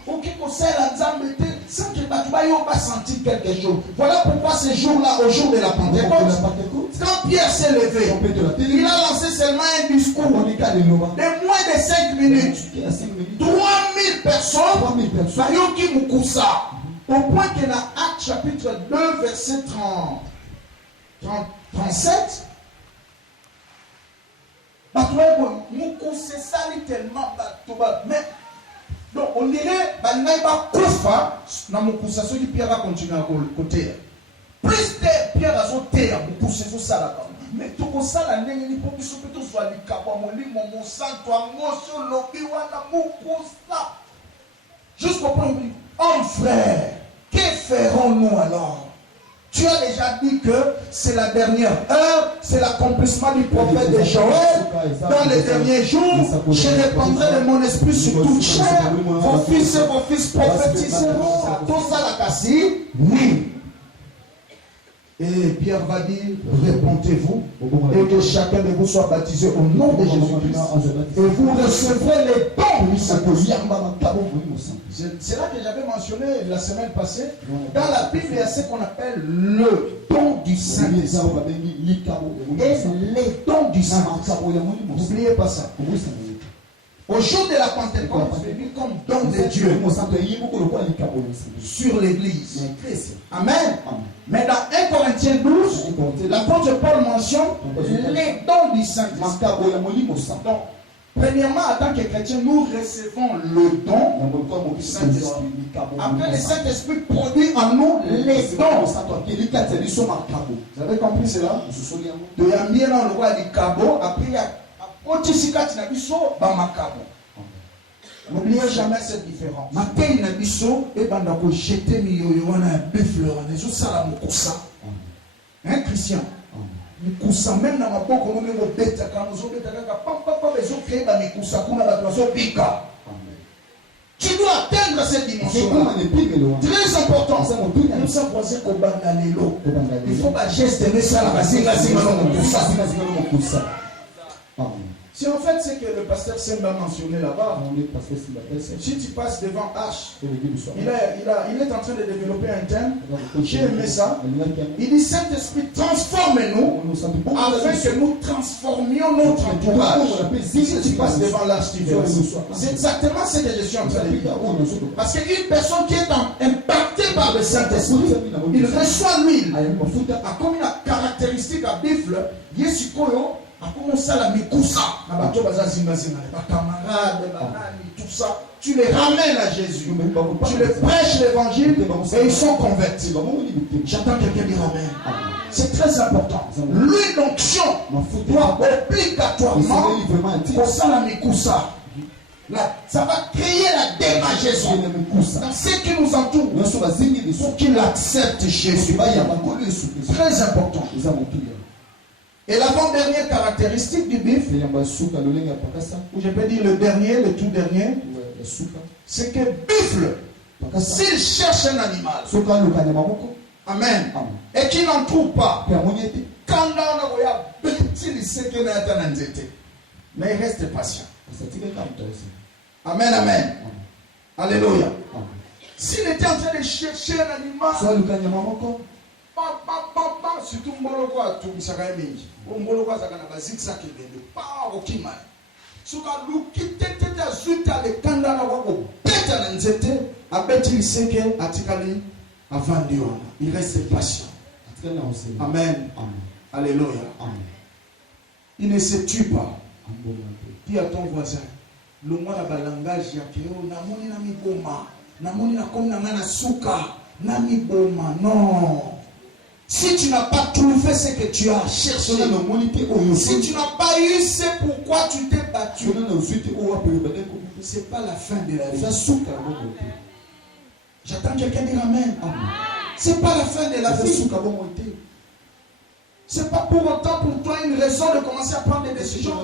Aucun conseil à Nzambe sans que batouba yoka sentir quelque chose. Voilà pourquoi ce jour-là, au jour de la Pentecôte, quand Pierre s'est levé, il a lancé seulement un discours de moins de 5 minutes. 3000 personnes, Bayoki Mukusa, au point que dans Actes chapitre 2, verset 37, Mukusa sali tellement mais donc on dirait Banaïba Koufa, dans Mukusa, ceux qui Pierre va continuer à côté. Plus de Pierre à son terre, Mukusa, c'est ça. Mais tout ça, la n'est pas plus que tout soit du Kabamoli, mon santo, Amosio, Lobi, Wana, Mukusa. Jusqu'au point où il dit, homme frère, ferons-nous alors? Tu as déjà dit que c'est la dernière heure, c'est l'accomplissement du prophète de Joël. Dans les derniers jours, je répandrai de mon esprit sur toute chair. Vos fils et vos fils prophétiseront. Tout ça, la cassie, oui. Et Pierre va dire, répondez-vous et que chacun de vous soit baptisé au nom de Jésus-Christ. Et vous recevrez les dons du Saint-Esprit. C'est là que j'avais mentionné la semaine passée. Dans la Bible, il y a ce qu'on appelle le don du Saint-Esprit. Et les dons du Saint-Esprit. N'oubliez pas ça. Au jour de la Pentecôte, c'est venu comme don de Dieu sur l'Église. Amen. Mais dans 1 Corinthiens 12, l'apôtre Paul mentionne les dons du Saint-Esprit. Donc, premièrement, en tant que chrétiens, nous recevons le don du Saint-Esprit. Après, le Saint-Esprit produit en nous les dons. Vous avez compris cela? De Yambien dans le roi du Cabo, après il y a n'oubliez jamais cette différence. Hein, Christian? Même dans ma boque, on me bête quand nous tu dois atteindre cette dimension. Très important. Nous sommes voisins au Bangalelo. Il faut pas geste de ça. Si en fait c'est que le pasteur Semba mentionné là-bas, si tu passes devant H, il est en train de développer un thème. J'ai aimé ça. Il dit Saint-Esprit, transforme-nous afin que nous transformions notre entourage. Si tu passes devant l'H, tu verras. C'est exactement ce que je suis en train de dire. Parce qu'une personne qui est impactée par le Saint-Esprit, il reçoit l'huile. Comme une caractéristique à bifle, Yesikoyo. Comment ça la mikusa, tout ça, tu les ramènes à Jésus, tu les prêches l'évangile et ils sont convertis. J'entends quelqu'un dire amen. C'est très important. L'huile d'onction doit obligatoirement pour ça la mikusa. Ça va créer la démageaison dans ce qui nous entoure pour qu'il accepte Jésus. Très important. Et l'avant-dernière caractéristique du bif, ou je peux dire le dernier, le tout dernier, c'est que bifle, s'il cherche un animal, amen, et qu'il n'en trouve pas, quand mais il reste patient. Amen, amen. Alléluia. S'il était en train de chercher un animal, surtout Mboloko a tout ça quand même. Mboloko a kana bazik ça qui vient pas au Kimai. Suka luki tete azuta le kanda na wako beta na nzete abeti liseke atikali avandiona. Il reste patient. Amen. Alléluia. Il ne se tue pas. Dis à ton voisin, le mot na balangage ya keo na moni na miboma, na moni na comme na ngana suka, na miboma. Non. Si tu n'as pas trouvé ce que tu as cherché, si tu n'as pas eu ce pourquoi tu t'es battu, ce n'est pas la fin de la vie. J'attends quelqu'un dire amen. Ce n'est pas la fin de la vie. Ce n'est pas pour autant pour toi une raison de commencer à prendre des décisions.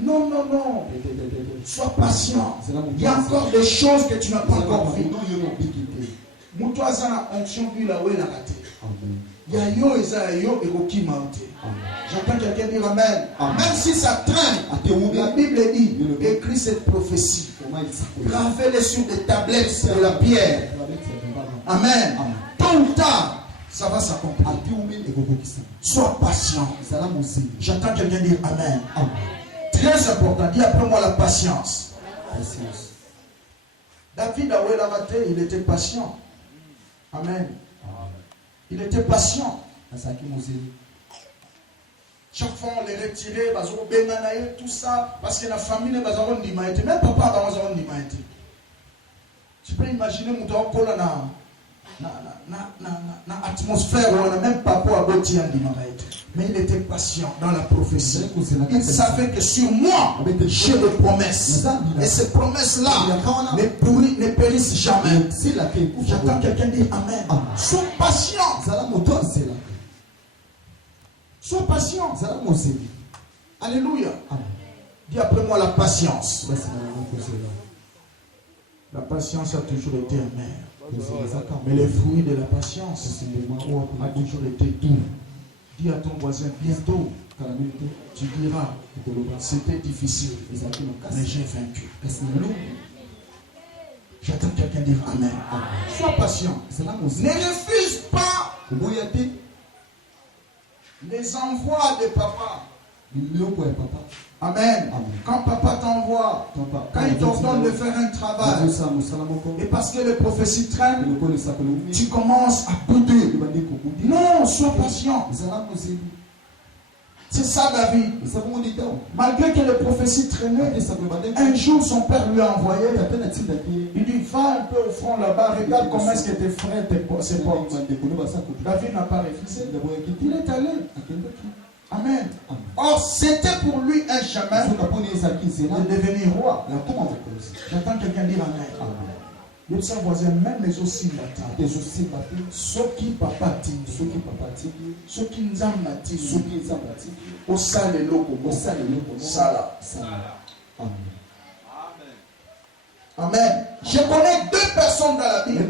Non, non, non. Sois patient. Il y a encore des choses que tu n'as pas encore vues. J'entends quelqu'un dire amen. Même si ça traîne, la Bible dit, écris cette prophétie. Gravez-les sur des tablettes de la pierre. Amen. Tôt ou tard, ça va s'accomplir. Sois patient. J'entends quelqu'un dire amen. Très important. Dis après moi la patience. David a il était patient. Amen. Il était patient. Chaque fois on les retirait, tout ça, parce que la famille n'est pas en dimanche. Même papa n'a pas en dimanche. Tu peux imaginer mon temps pour la atmosphère où on n'a même pas pour aboutir en dimanche. Mais il était patient dans la prophétie. Il savait que sur moi, j'ai des promesses. Et ces promesses-là ne périssent jamais. J'attends quelqu'un dire Amen. Sois patient. Sois patient. Alléluia. Dis après moi la patience. La patience a toujours été amère. Mais les fruits de la patience ont toujours été doux. Dis à ton voisin, bientôt, tu diras, c'était difficile, mais j'ai vaincu. J'attends quelqu'un dire Amen. Sois patient. Ne refuse pas les envois de papa. Amen. Quand papa t'envoie, quand il t'ordonne de faire un travail, et parce que les prophéties traînent, tu commences à bouder. Non, sois patient. C'est ça David. Malgré que les prophéties traînaient, un jour son père lui a envoyé. Il dit, va un peu au front là-bas, regarde comment est-ce que tes frères se portent. David n'a pas refusé. Il est allé. Amen. Or, c'était pour lui un chemin de devenir roi. J'entends quelqu'un dire Amen. Le sang voisin, même les aussi matin. Ceux qui papa dit, ceux qui nous ont bâti, au sein de l'eau, Sala. Amen. Je connais deux personnes dans la Bible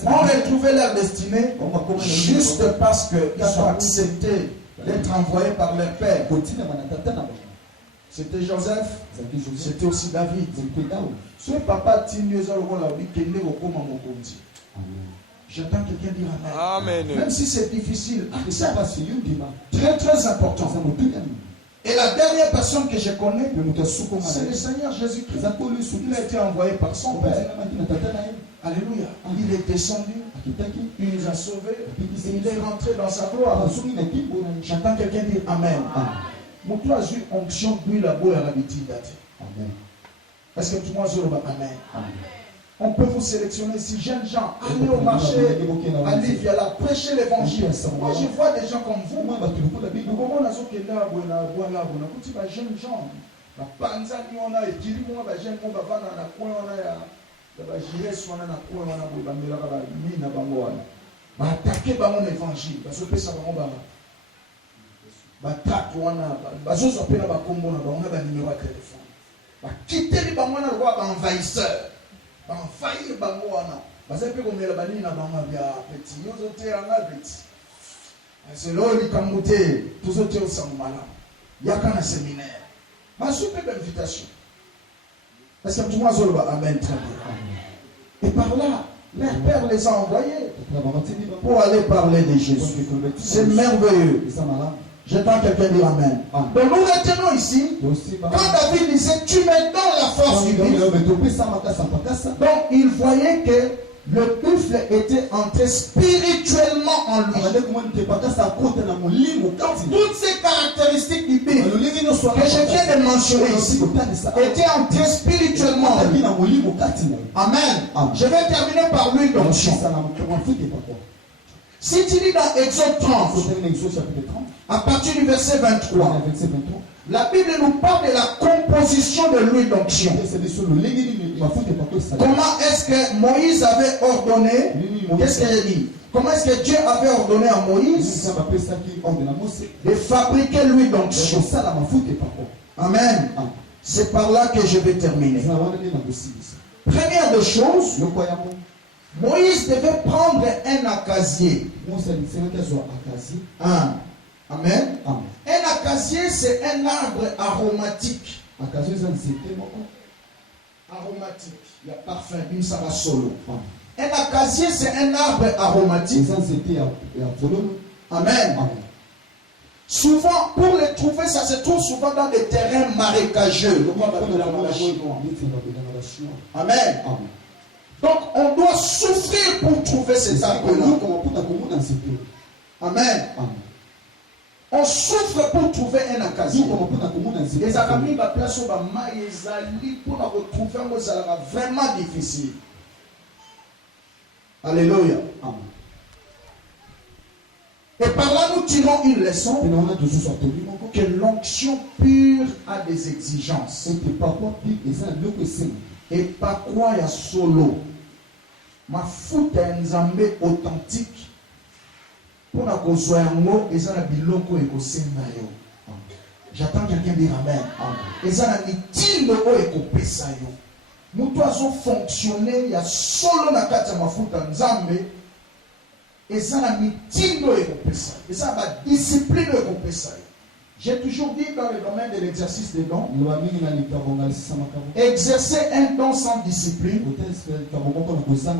qui ont retrouvé leur destinée juste parce qu'ils ont accepté d'être envoyés par leur père. C'était Joseph, c'était aussi David. Ce papa j'entends quelqu'un dire Amen. Même si c'est difficile, c'est très très important. Et la dernière personne que je connais, c'est le Seigneur Jésus-Christ. Il a été envoyé par son père. Alléluia. Il est descendu, il nous a sauvés, et il est rentré dans sa gloire. J'entends quelqu'un dire Amen. Mon toi, j'ai onction d'huile à boire à l'habitude. Amen. Est-ce que tout le monde dit Amen? On peut vous sélectionner ici, jeunes gens, allez au marché, allez via là, prêchez l'évangile. Moi, je vois des gens comme vous. Comment on a ce que là, jeunes gens, la panzani, on a étudié, on a jeune, on va vendre la coin, on a la JS, on a la coin, on a la mine, on a attaqué mon évangile, parce que ça va. Batraque, on a bazozo appelé la combo, on a le numéro de téléphone. Quitter les bamouana, le roi envahisseur. Envahir bamouana. Parce que comme il a banni la bamouana, petit, nous autres, on a petit. C'est là où il a monté, tous autres au Samala. Il y a qu'un séminaire. Ma super invitation. Parce que tout le monde a Amen, très bien. Et par là, leur père les a envoyés pour aller parler de Jésus. C'est merveilleux. J'entends quelqu'un dire Amen. Donc nous retenons ici, quand David disait, tu me donnes la force du buffle. Donc il voyait que le buffle était entré spirituellement en lui. Toutes ces caractéristiques du buffle que je viens de mentionner ici étaient entrées spirituellement en lui. Amen. Je vais terminer par lui donc. Si tu lis dans Exode 30, à partir du verset 23, la Bible nous parle de la composition de l'huile d'onction. Comment est-ce que Moïse avait ordonné? Qu'est-ce que j'ai dit? Comment est-ce que Dieu avait ordonné à Moïse de fabriquer l'huile d'onction? Amen. C'est par là que je vais terminer. Première des choses, Moïse devait prendre un acasier. Amen. Un acasier, c'est un arbre aromatique. Aromatique. Il y a parfum, une sava solo. Un acasier, c'est un arbre aromatique. Amen. Souvent, pour les trouver, ça se trouve souvent dans des terrains marécageux. Amen. Donc, on doit souffrir pour trouver cet arbre-là. Amen. On souffre pour trouver un acasier. Les amis, la place où pour la retrouver, ça sera vraiment difficile. Alléluia. Et par là, nous tirons une leçon que l'onction pure a des exigences. Et par quoi il y a solo. Ma foute est nzambe authentique. Pour la kozoyango, et ça la biloko et kosengayo. J'attends quelqu'un dire amen. Et ça la mitindo et kopesayo. Nous doivons fonctionner, il y a solo na kati ya mafuta nzambe. Et ça la mitindo et kopesayo. Et ça la discipline et kopesayo. J'ai toujours dit dans le domaine de l'exercice des dons, exercer un don sans discipline,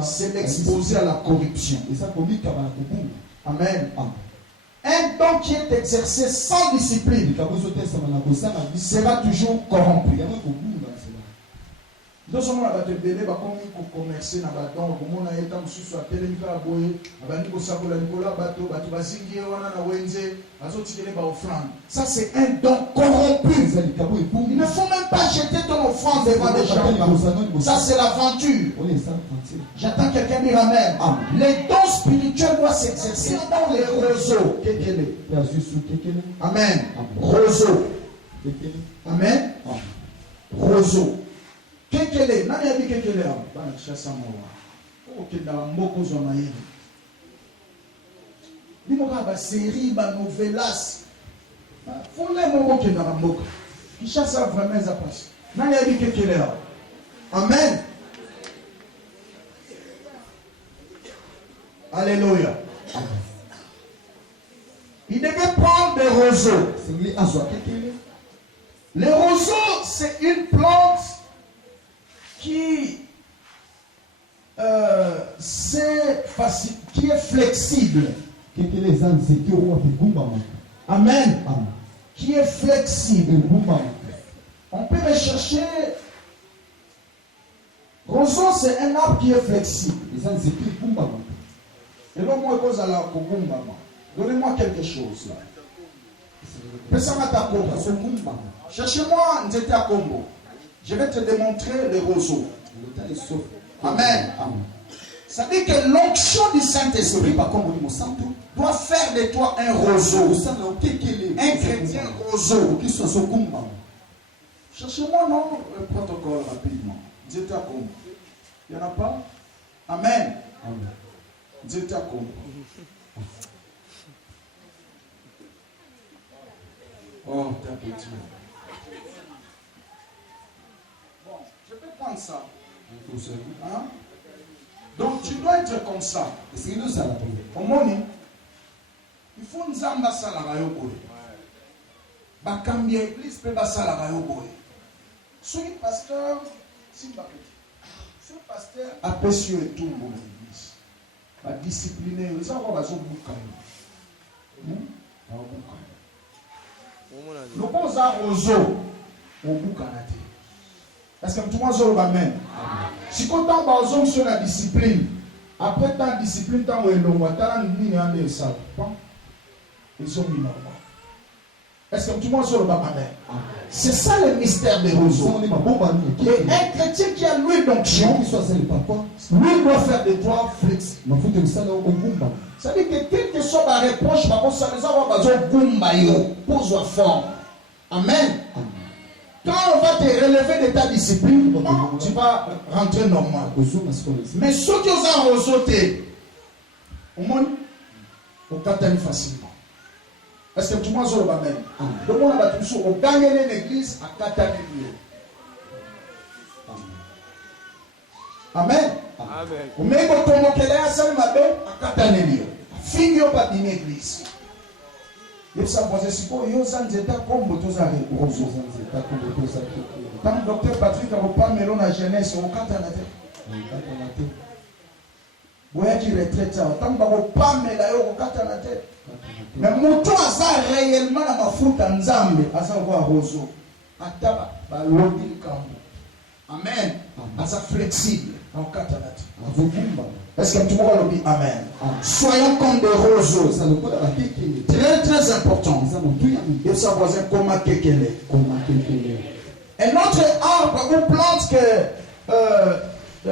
c'est l'exposer à la corruption. Amen. Un don qui est exercé sans discipline sera toujours corrompu. Nous sommes là pour commercer dans le don. Nous ça c'est un don corrompu. Il ne faut même pas jeter ton offrande devant des gens. Ça c'est l'aventure. J'attends quelqu'un dire amen. Les dons spirituels doivent s'exercer dans les roseaux. Amen. Roseau. Amen. Roseau. Kekele, nani yabi kekele hapo? Bana kishasa mawa. Okenda mboko zo maili. Bimo ba série ba novelas. Fole mboko kenda mboko. Kishasa vraiment ça passe. Nani yabi kekele hapo? Amen. Alléluia. Il devait prendre des roseaux. Les roseaux, c'est une plante qui est flexible. Amen. Qui est flexible. On peut rechercher. Roseau, c'est un arbre qui est flexible. Et là, moi, donnez-moi quelque chose là. Cherchez-moi Nzete à Combo. Je vais te démontrer les roseaux. Amen. Ça dit que l'onction du Saint-Esprit doit faire de toi un roseau. Un chrétien roseau. Cherchez-moi non le protocole rapidement. Nzete à Combo. Il n'y en a pas? Amen. Nzete à Combo. Oh, t'es un petit. Bon, je peux prendre ça. Hein? Donc tu dois être comme ça. Au moni, il faut nous amba salara yoboy. Bakambia église peut basalara yoboy. Soyez pasteur, si ce pasteur apprécié et tout mon église. Va discipliner, ils ont va zo bouka. Le bon roseau au bouka na te. Est-ce que tout le monde va amen? Si quand on va sur la discipline, après tant discipline, tant où est l'homme, tant ni un des sables, ils sont mis normal. Est-ce que tout le monde va amen? C'est ça le mystère des roseaux. Et un chrétien qui a l'huile d'onction, lui doit faire des doigts flexibles. Ça veut dire que quelle que soit la réponse, ça les a pose la forme. Amen. Quand on va te relever de ta discipline, tu vas rentrer normal. Mais ceux qui ont un roseau, au monde, on t'atteint facilement. Est-ce que tout le monde va même? Donc on va tous on gagne l'église à Katane. Amen. Amen. On met au tombeau qu'elle est à Salmabe à Katane. Fini au pas d'une église. Et ça pose si quoi yo zanzeta comme botoza roseau zanzeta comme botoza. Tant docteur Patrick a pas melon à jeunesse au Katane. Boya qui retraite ça tant pas mela au Katane. Mais mon temps a réellement dans ma foute en Zambie, à savoir roseau. Ataba, balodi kambo. Amen. À sa flexible, en katanat. Est-ce que tout le monde dit amen? Soyons comme des roseaux. Très très important. Et ça voisin comment kekele. Un autre arbre ou plante que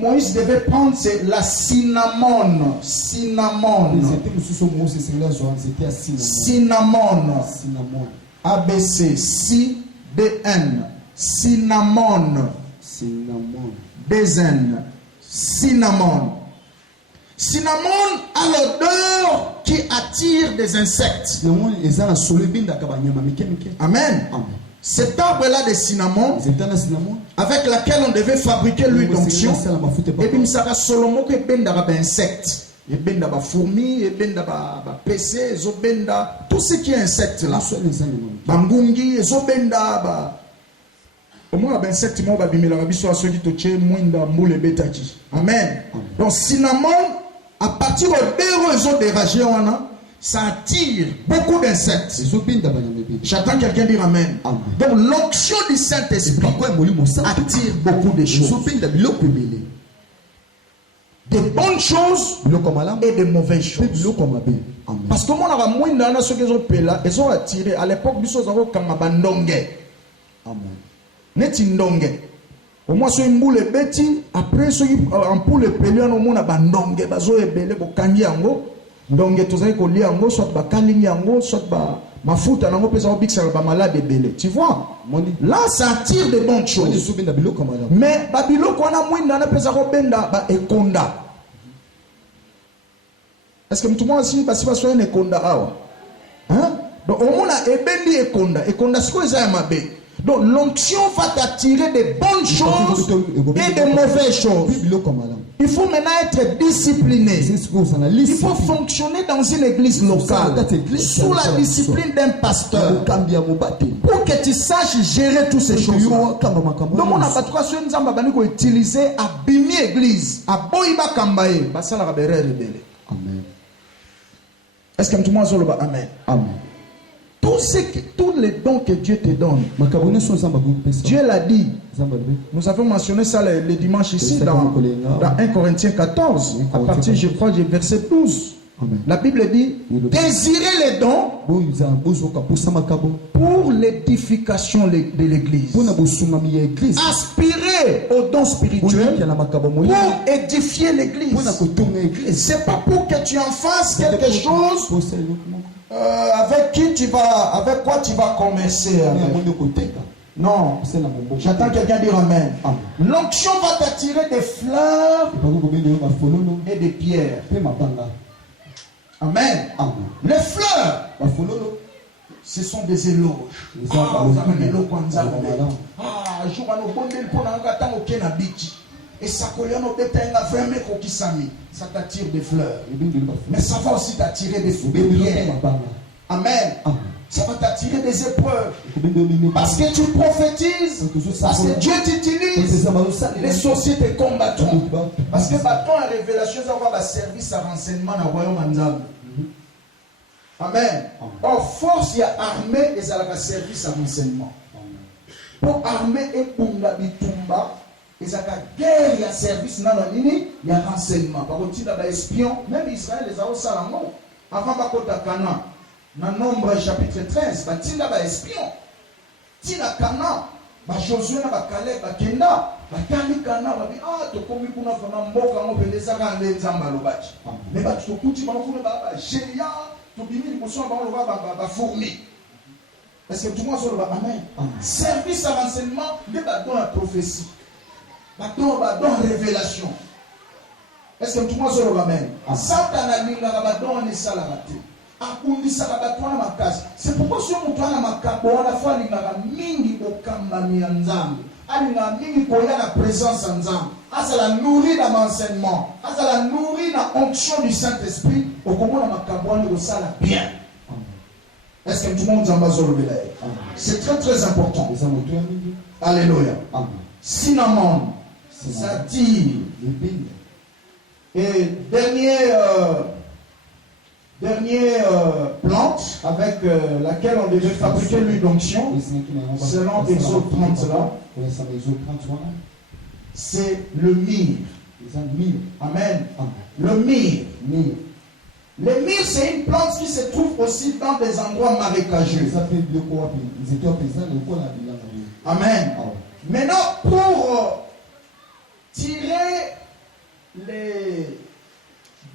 Moïse devait prendre, c'est la cinnamon. Cinnamon. ABC. C-D-N. Cinnamon. DN. Cinnamon. Cinnamon a l'odeur qui attire des insectes. Amen. Cet arbre-là de cinnamon, avec laquelle on devait fabriquer l'huile d'onction, et puis ça va seulement que benda insectes. Et benda fourmis, et benda PC, benda tout ce qui est insecte là. Bangungi, et benda au moins insecte moi babimela biso asoki toche mwinda mbule betaki. Amen. Donc cinnamon à partir de réseaux déragés ça attire beaucoup d'insectes. J'attends quelqu'un dire amen. Donc l'onction du Saint-Esprit attire beaucoup de choses. Des bonnes choses et des mauvaises choses. Parce que moi, ils ont attiré à l'époque, ils ont attiré. Netindonge. Au moins, c'est une boule bêtise. Après, en poule pelé, on a une bandonge. Bazo ebele bokangi yango. Donc, tu sais qu'on lit yango, soit bakali yango, soit mafuta nango pesa obiksa ba malade ebele. Tu vois? Là, ça attire de bonnes choses. Mais babilo ko na mwinda na pesa ko benda ba ekonda. Est-ce que tout le monde ici parce que soit un ekonda awa? Hein? Donc, au moins ebendi ekonda. Ekonda siko eza ya mabe. Donc l'onction va t'attirer des bonnes choses et des mauvaises choses. Il faut maintenant être discipliné. Il faut fonctionner dans une église locale sous la discipline d'un pasteur pour que tu saches gérer toutes ces choses. Donc on a pas de quoi sur une zamba baniko utiliser à bimi église à boiba kambaye basala rabere rebelle. Amen. Est-ce que tout le monde dit amen? Amen. Tous les dons que Dieu te donne, Dieu l'a dit. Nous avons mentionné ça le dimanche ici dans 1 Corinthiens 14, à partir, je crois, du verset 12. Amen. La Bible dit, désirez les dons pour l'édification de l'église. Aspirez aux dons spirituels pour édifier l'église. C'est pas pour que tu en fasses quelque chose avec quoi tu vas commercer. Non, j'attends quelqu'un dire amen. L'onction va t'attirer des fleurs et des pierres. Amen. Les fleurs, ce sont des éloges. Et ça t'attire des fleurs. Mais ça va aussi t'attirer des pierres. Amen. Ça va t'attirer des épreuves. Parce que tu prophétises. Parce que Dieu t'utilise. Les sociétés combattront. Parce que bâton en révélation, ça va avoir service à renseignement dans le royaume Anzam. Amen. Or, force, il y a armée et ça va service à renseignement. Pour armée et Pumba Bitumba, et ça va guerre, il y a service dans la ligne, il y a renseignement. Par contre, il y a des espions, même Israël, les a aussi à l'angle. Avant Bakota Kana. Dans Nombre chapitre 13, batinda ba espion. Tina Kana, ba Josué na ba Caleb ba Kenda, ba Tali Kana ba bi to komi kuna fona mboka ngo beleza ka nzamba lobaki. Mais ba to kuti ba kuna ba géant, to bimi liboso ba lo ba fourmi. Parce que tout le monde se va amen. Service à renseignement, de ba don la prophétie. Ba don révélation. Est-ce que tout le monde se va amen? Satan a linga ba don ni salamate. C'est pourquoi si on a la foi, il y a mingi okambami nzambe. Il y a mingi koya la présence nzambe. Ça la nourrit dans l'enseignement. Ça la nourrit dans l'onction du Saint-Esprit. Au comment on a ça la bien. Est-ce que tout le monde en c'est très très important. Alléluia. Cinnamon, ça tire. Et dernière plante avec laquelle on devait fabriquer l'huile d'onction, selon Exode 30 là, c'est le myrrhe. Amen. Le myrrhe. Le myrrhe, c'est une plante qui se trouve aussi dans des endroits marécageux. Amen. Maintenant, pour tirer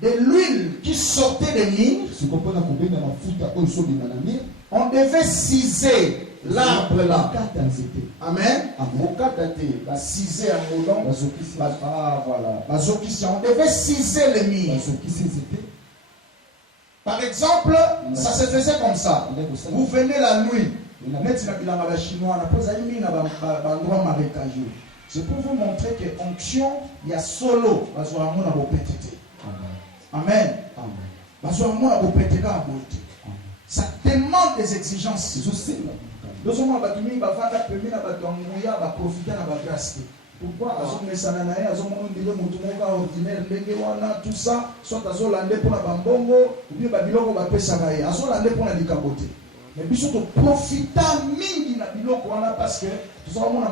de l'huile qui sortait des mines. On devait ciser l'arbre là. Amen. Ciser en molon. Voilà. On devait ciser les mines. Par exemple, ça se faisait comme ça. Vous venez la nuit. C'est pour vous montrer que onction, il y a solo. Amen. Ça demande des exigences. Pourquoi tout ça, soit pour la bambongo, ou bien Babylon va payer pour la licaboté. Mais bien sûr, profiter mingi na biloko wana parce que tout ça moi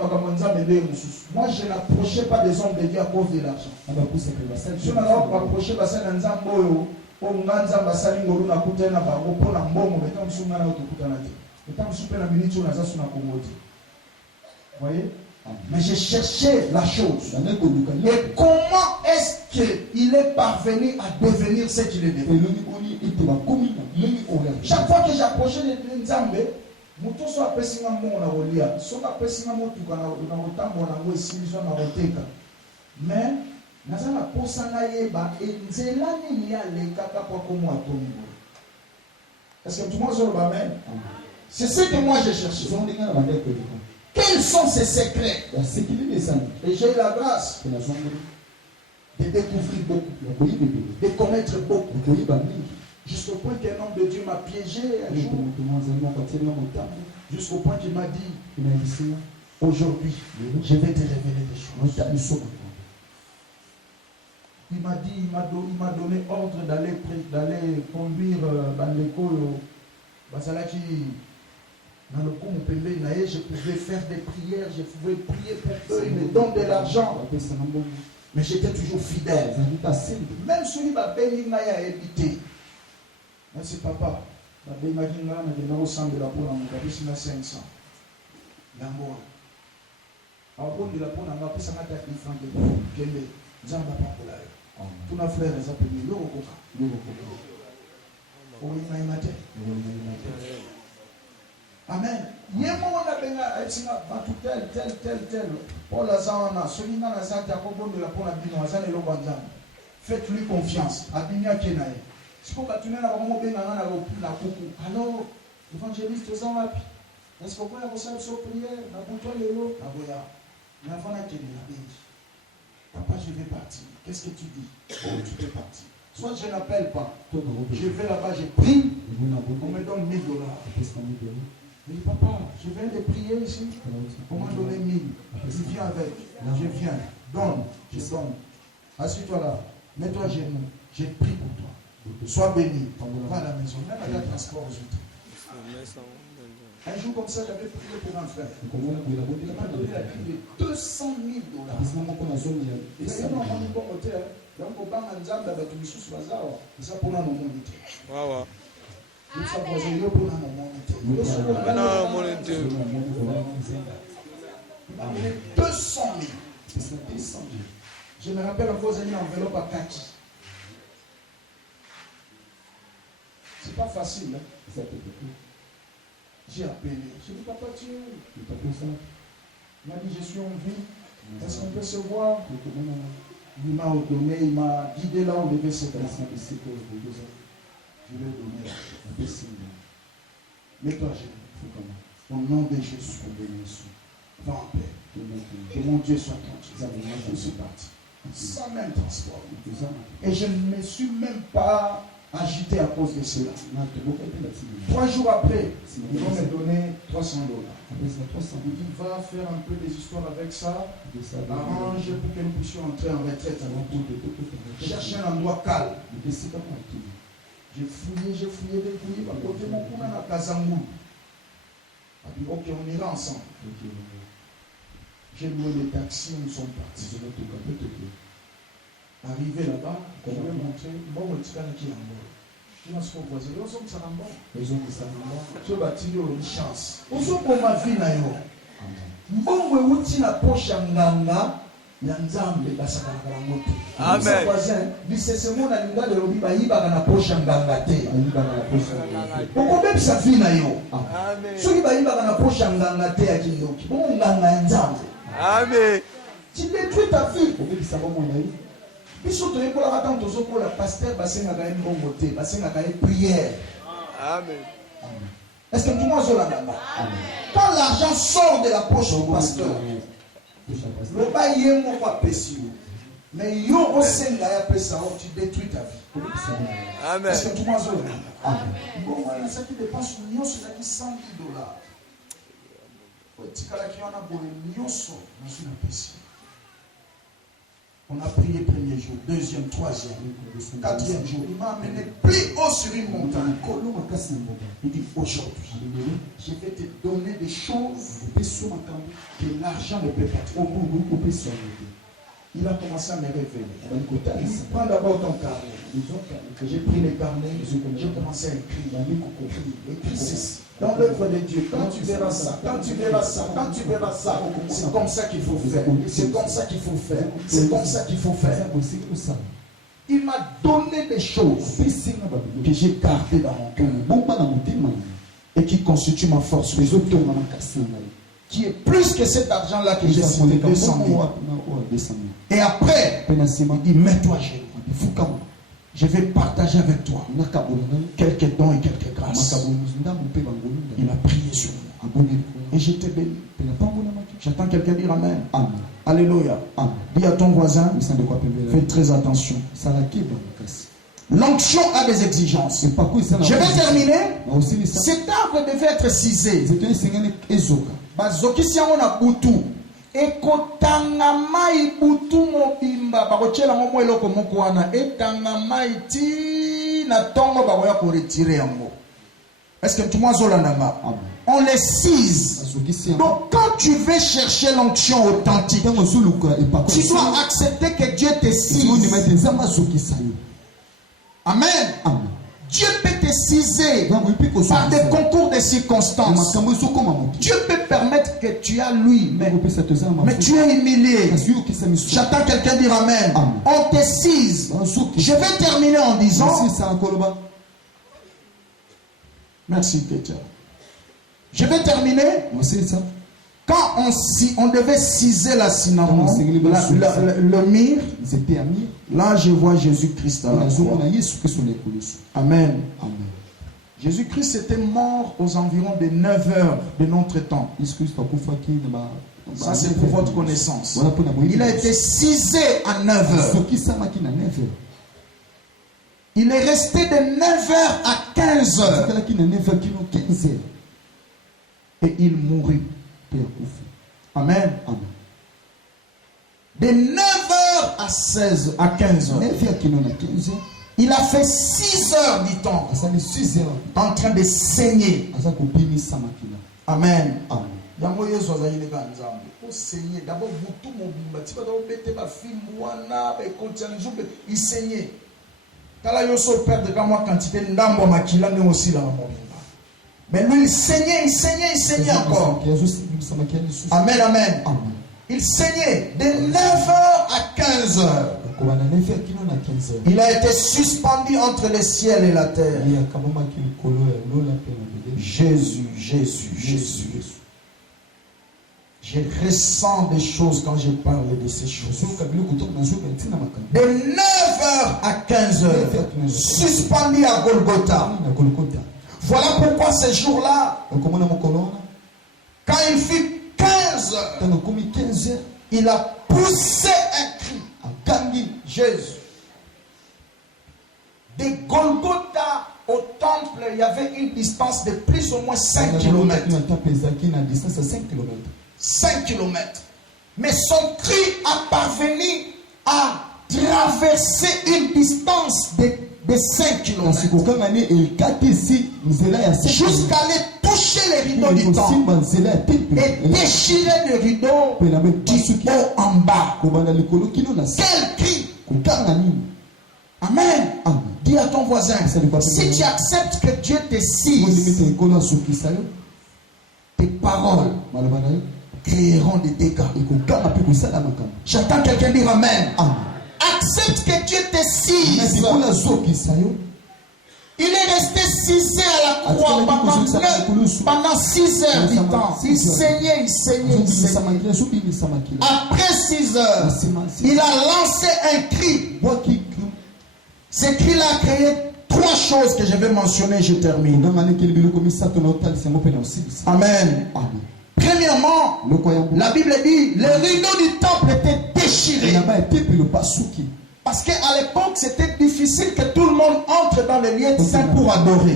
je n'approchais pas des hommes de Dieu à cause de l'argent. Je n'approchais pas de Nzambo pour Nganza basali ngolu na kutana bango pour na mbongo metam sunga na otokutana te. Metam soupe na minute on aza suna komodi. Voyez? Mais j'ai cherché la chose. Et comment est-ce qu'il est parvenu à devenir ce qu'il est devenu? Chaque fois que j'approchais de Nzambe, muto so apesinga mbongo na rolia, so apesinga motuka na otambo na ngo esilizo na oteka. Mais nazana posana yeba enzela nini ya lekaka kwa komo atomibo. Est-ce que tout le monde se amen? C'est ce que moi j'ai cherché. Quels sont ces secrets? Et j'ai eu la grâce de découvrir beaucoup, de connaître beaucoup. Jusqu'au point qu'un homme de Dieu m'a piégé un jour. Jusqu'au point qu'il m'a dit, aujourd'hui, je vais te révéler des choses. Il m'a dit, il m'a donné ordre d'aller conduire Bandeko Basalaki. Dans le coup, je pouvais faire des prières, je pouvais prier pour eux, ils me donnent de l'argent. Mais j'étais toujours fidèle. Même celui qui m'a béni, il a évité. Merci papa. Je vais au centre de la peau, je vais 500. L'amour. Alors, de la peau, on a pris 50 francs de peau. Je l'ai. J'en ai pas pour l'air. Tous nos frères, ils ont payé. L'euro coca. Oh, il m'a imité. Amen. Yemo na benga etinga batu tel. Paul azana, celui na nazata kobondo la pona bino azana lo banzana. Faites-lui confiance. Abinia kenae. Siko katunena ba mo benga na na kuku. Alors, évangéliste zawapi. Est-ce qu'on peut avoir so prière na buto lelo na boya. Na vana kene na benji. Papa, je vais partir. Qu'est-ce que tu dis? Oh, tu peux partir. Soit je n'appelle pas. Je vais là-bas, je prie. On me donne $1000. Je dis, papa, je viens de prier ici. On m'a donné 1000. Tu viens avec. Je viens. Donne. Je donne. Assieds-toi là. Mets-toi à genoux. J'ai prié pour toi. Sois béni. Va à la maison. Même à la transport aux autres. Un jour comme ça, j'avais prié pour un frère. Il m'a donné la clé de $200,000. Et c'est un bon côté. Donc, on va en Nzambe avec tout sous bazar. C'est ça pour nous moniter. Waouh. Il m'a donné 200,000. Je me rappelle encore une enveloppe à kaki. C'est pas facile. Hein? J'ai appelé. J'ai dit, papa, tu es où? Il m'a dit, je suis en vie. Est-ce qu'on peut se voir? Il m'a donné, il m'a guidé là où on devait se placer. Je vais donner. Mets-toi à genoux. Au nom de Jésus, va en paix. Que mon Dieu soit ton Dieu. Je suis parti. Sans même transport. Et je ne me suis même pas agité à cause de cela. 3 jours après, ils vont me donner $300. Il dit, va faire un peu des histoires avec ça. Arrange pour que nous puissions entrer en retraite. Chercher un endroit calme. J'ai fouillé depuis. À côté de mon coup, à Kazangou. Il dit, ok, on ira ensemble. J'ai loué les taxis, nous sommes partis. Arrivé là-bas, je vais montrer. Bon, on est qui est en bas. Je pense qu'on voit ça. Ils ont ça en bas. Je vais bâtir une chance. Ils ont pour ma vie là. Bon, on est na poche nganga. Amen. Amen. Tu détruis ta vie. Prière. Amen. Est-ce que tout le monde est là? Quand l'argent sort de la poche du pasteur, le bail est mon péché. Mais yo au sein de la péché, tu détruis ta vie. Amen. Est-ce que tout le monde est là? Bon, il y a ça qui dépense $100. On a prié premier jour, deuxième, troisième, quatrième jour. Il m'a amené plus haut sur une montagne. Il dit aujourd'hui, je vais te donner des choses que l'argent ne peut pas trouver. Il a commencé à me révéler. Il dit, prends d'abord ton carnet. J'ai pris les carnets, j'ai commencé à écrire. Écris ceci. Dans l'œuvre de Dieu, quand tu verras ça, quand tu verras ça, quand tu verras ça, c'est comme ça qu'il faut faire. C'est comme ça qu'il faut faire. C'est comme ça qu'il faut faire. Il m'a donné des choses que j'ai gardées dans mon cœur et qui constituent ma force. Qui est plus que cet argent-là que j'ai cité, 200 000. Et après, il dit, mets-toi à genoux. Je vais partager avec toi quelques dons et quelques grâces. Il a prié sur moi. Et j'étais béni. J'attends quelqu'un dire Amen. Amen. Alléluia. Amen. Dis à ton voisin, fais très attention. L'onction a des exigences. Je vais terminer. Cet arbre devait être cisé. Bazokisi yango na butu ekotanga mai butu mobimba bakotiela ngo eloko moko wana etanga mai ti na tongo bakoya ko retirer yango. Est-ce que tout le monde zolanda? On les cise. Donc quand tu veux chercher l'onction authentique, tu dois accepter que Dieu te cise. Amen. Dieu peut te ciser par des concours de circonstances. Dieu peut permettre que tu as lui, mais tu es humilié. J'attends quelqu'un dire Amen. On te cise. Je vais terminer en disant merci Peter. Je vais terminer. Quand on devait ciser la cinnamon, le myrrhe, là je vois Jésus-Christ à la croix. Amen. Jésus-Christ était mort aux environs de 9 heures de notre temps. Ça c'est pour votre connaissance. Il a été cisé à 9 heures. Il est resté de 9 heures à 15 heures. Et il mourut. Amen. De 9h à 16 à 15h. Il a fait 6 heures, dit-on, en train de saigner. Amen. Il saignait. Mais lui, il saignait encore. Amen, amen. Il saignait de 9h à 15h. Il a été suspendu entre le ciel et la terre. Jésus, Jésus, Jésus. Je ressens des choses quand je parle de ces choses. De 9h à 15h, suspendu à Golgotha. Voilà pourquoi ce jour-là, quand il fit 15 heures, il a poussé un cri. Jésus. De Golgotha au temple, il y avait une distance de plus ou moins 5 km. 5 km. Mais son cri a parvenu à traverser une distance de 5 km. Jusqu'à aller toucher les rideaux du temple et déchirer les rideaux du haut en bas. Quel cri! Amen. Dis à ton voisin, si tu acceptes que Dieu te cise, tes paroles créeront des dégâts. J'entends quelqu'un dire Amen. Accepte que Dieu te cise. Il est resté 6 heures à la croix pendant 6 heures du temps. Il saignait. Après 6 heures, il a lancé un cri. Ce cri-là a créé 3 choses que je vais mentionner, je termine. Amen. Premièrement, la Bible dit le rideau du temple était déchiré. Parce qu'à l'époque, c'était difficile que tout le monde entre dans le lieu saint pour adorer.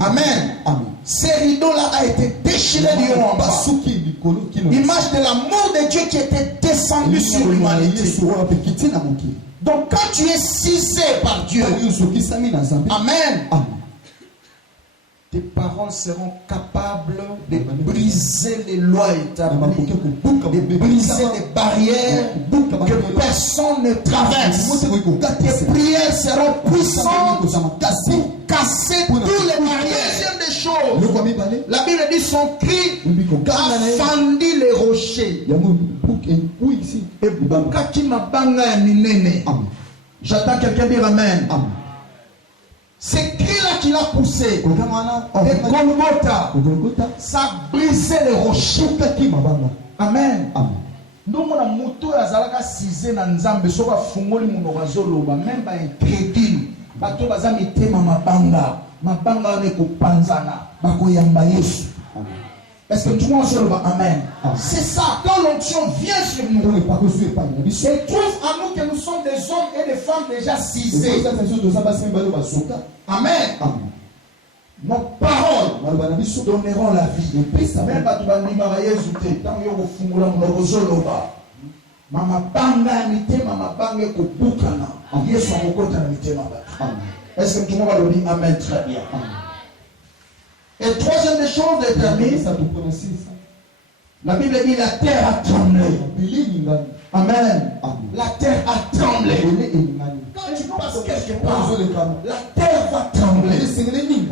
Amen. Ce rideau-là a été déchiré du haut en bas. Image de l'amour de Dieu qui était descendu sur l'humanité. Donc quand tu es cisé par Dieu, Amen, tes paroles seront capables de briser les lois établies, de briser les barrières que personne ne traverse. Tes prières seront puissantes pour casser toutes les barrières. Deuxième des choses, la Bible dit son cri a fendu les rochers. Et Bukaki Mabanga ya minene. J'attends quelqu'un dire Amen. Ce cri-là qu'il a poussé, et Golgotha, ça a brisé les rochers. Amen. Nous avons moto azalaka cisé na nzambe soka fungoli munoko azoloba même ba incrédule bato baza mitema mabanga ne kopanzana bakoyamba Yesu. Est-ce que tout le monde se lève? Amen. C'est ça. Quand l'onction vient sur nous, elle trouve en nous que nous sommes des hommes et des femmes déjà cisés. Amen. Nos paroles donneront la vie. Même pas tout le monde tant que vous Mama banga mite mama banga kubukana. Yesu amokota na mitema ba. Est-ce que tout le monde va le dire Amen? Très bien. Et troisième des choses détermine, la Bible dit la terre a tremblé. Amen. La terre a tremblé. Quand tu passes quelque part, la terre va trembler.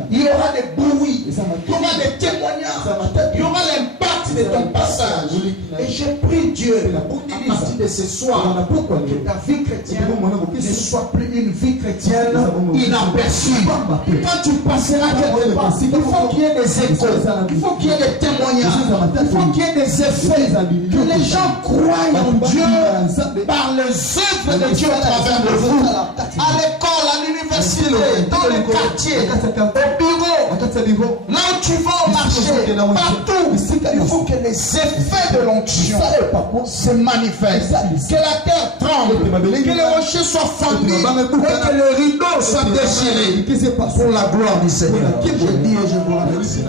Il y aura des bruits, il y aura des témoignages, il y aura l'impact de ton passage. Et je prie Dieu à partir de ce soir que ta vie chrétienne ne soit plus une vie chrétienne inaperçue. Quand tu passeras quelque part, il faut qu'il y ait des échos, il faut qu'il y ait des témoignages, il faut qu'il y ait des effets, que les gens croient en Dieu par les œuvres de Dieu à travers de vous. À l'école, à l'université, dans les quartiers, au bureau, là où tu vas au marché, partout, il faut que les effets de l'onction se manifestent. Que la terre tremble, que les rochers soient fendus et que le rideau soit déchiré pour la gloire du Seigneur. Je dis et je vous remercie.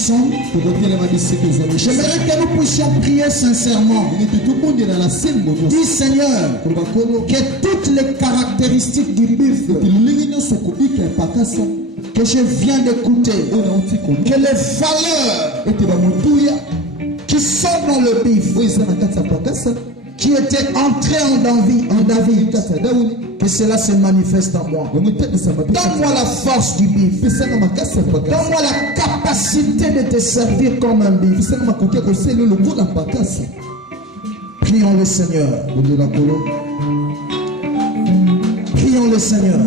ensemble. J'aimerais que nous puissions prier sincèrement. Dis Seigneur, que toutes les caractéristiques du buffle que je viens d'écouter, que les valeurs qui sont dans le buffle, qui étaient entrées en David, que cela se manifeste en moi. Donne-moi la force du bif. Donne-moi la capacité de te servir comme un bif. Prions le Seigneur. Prions le Seigneur.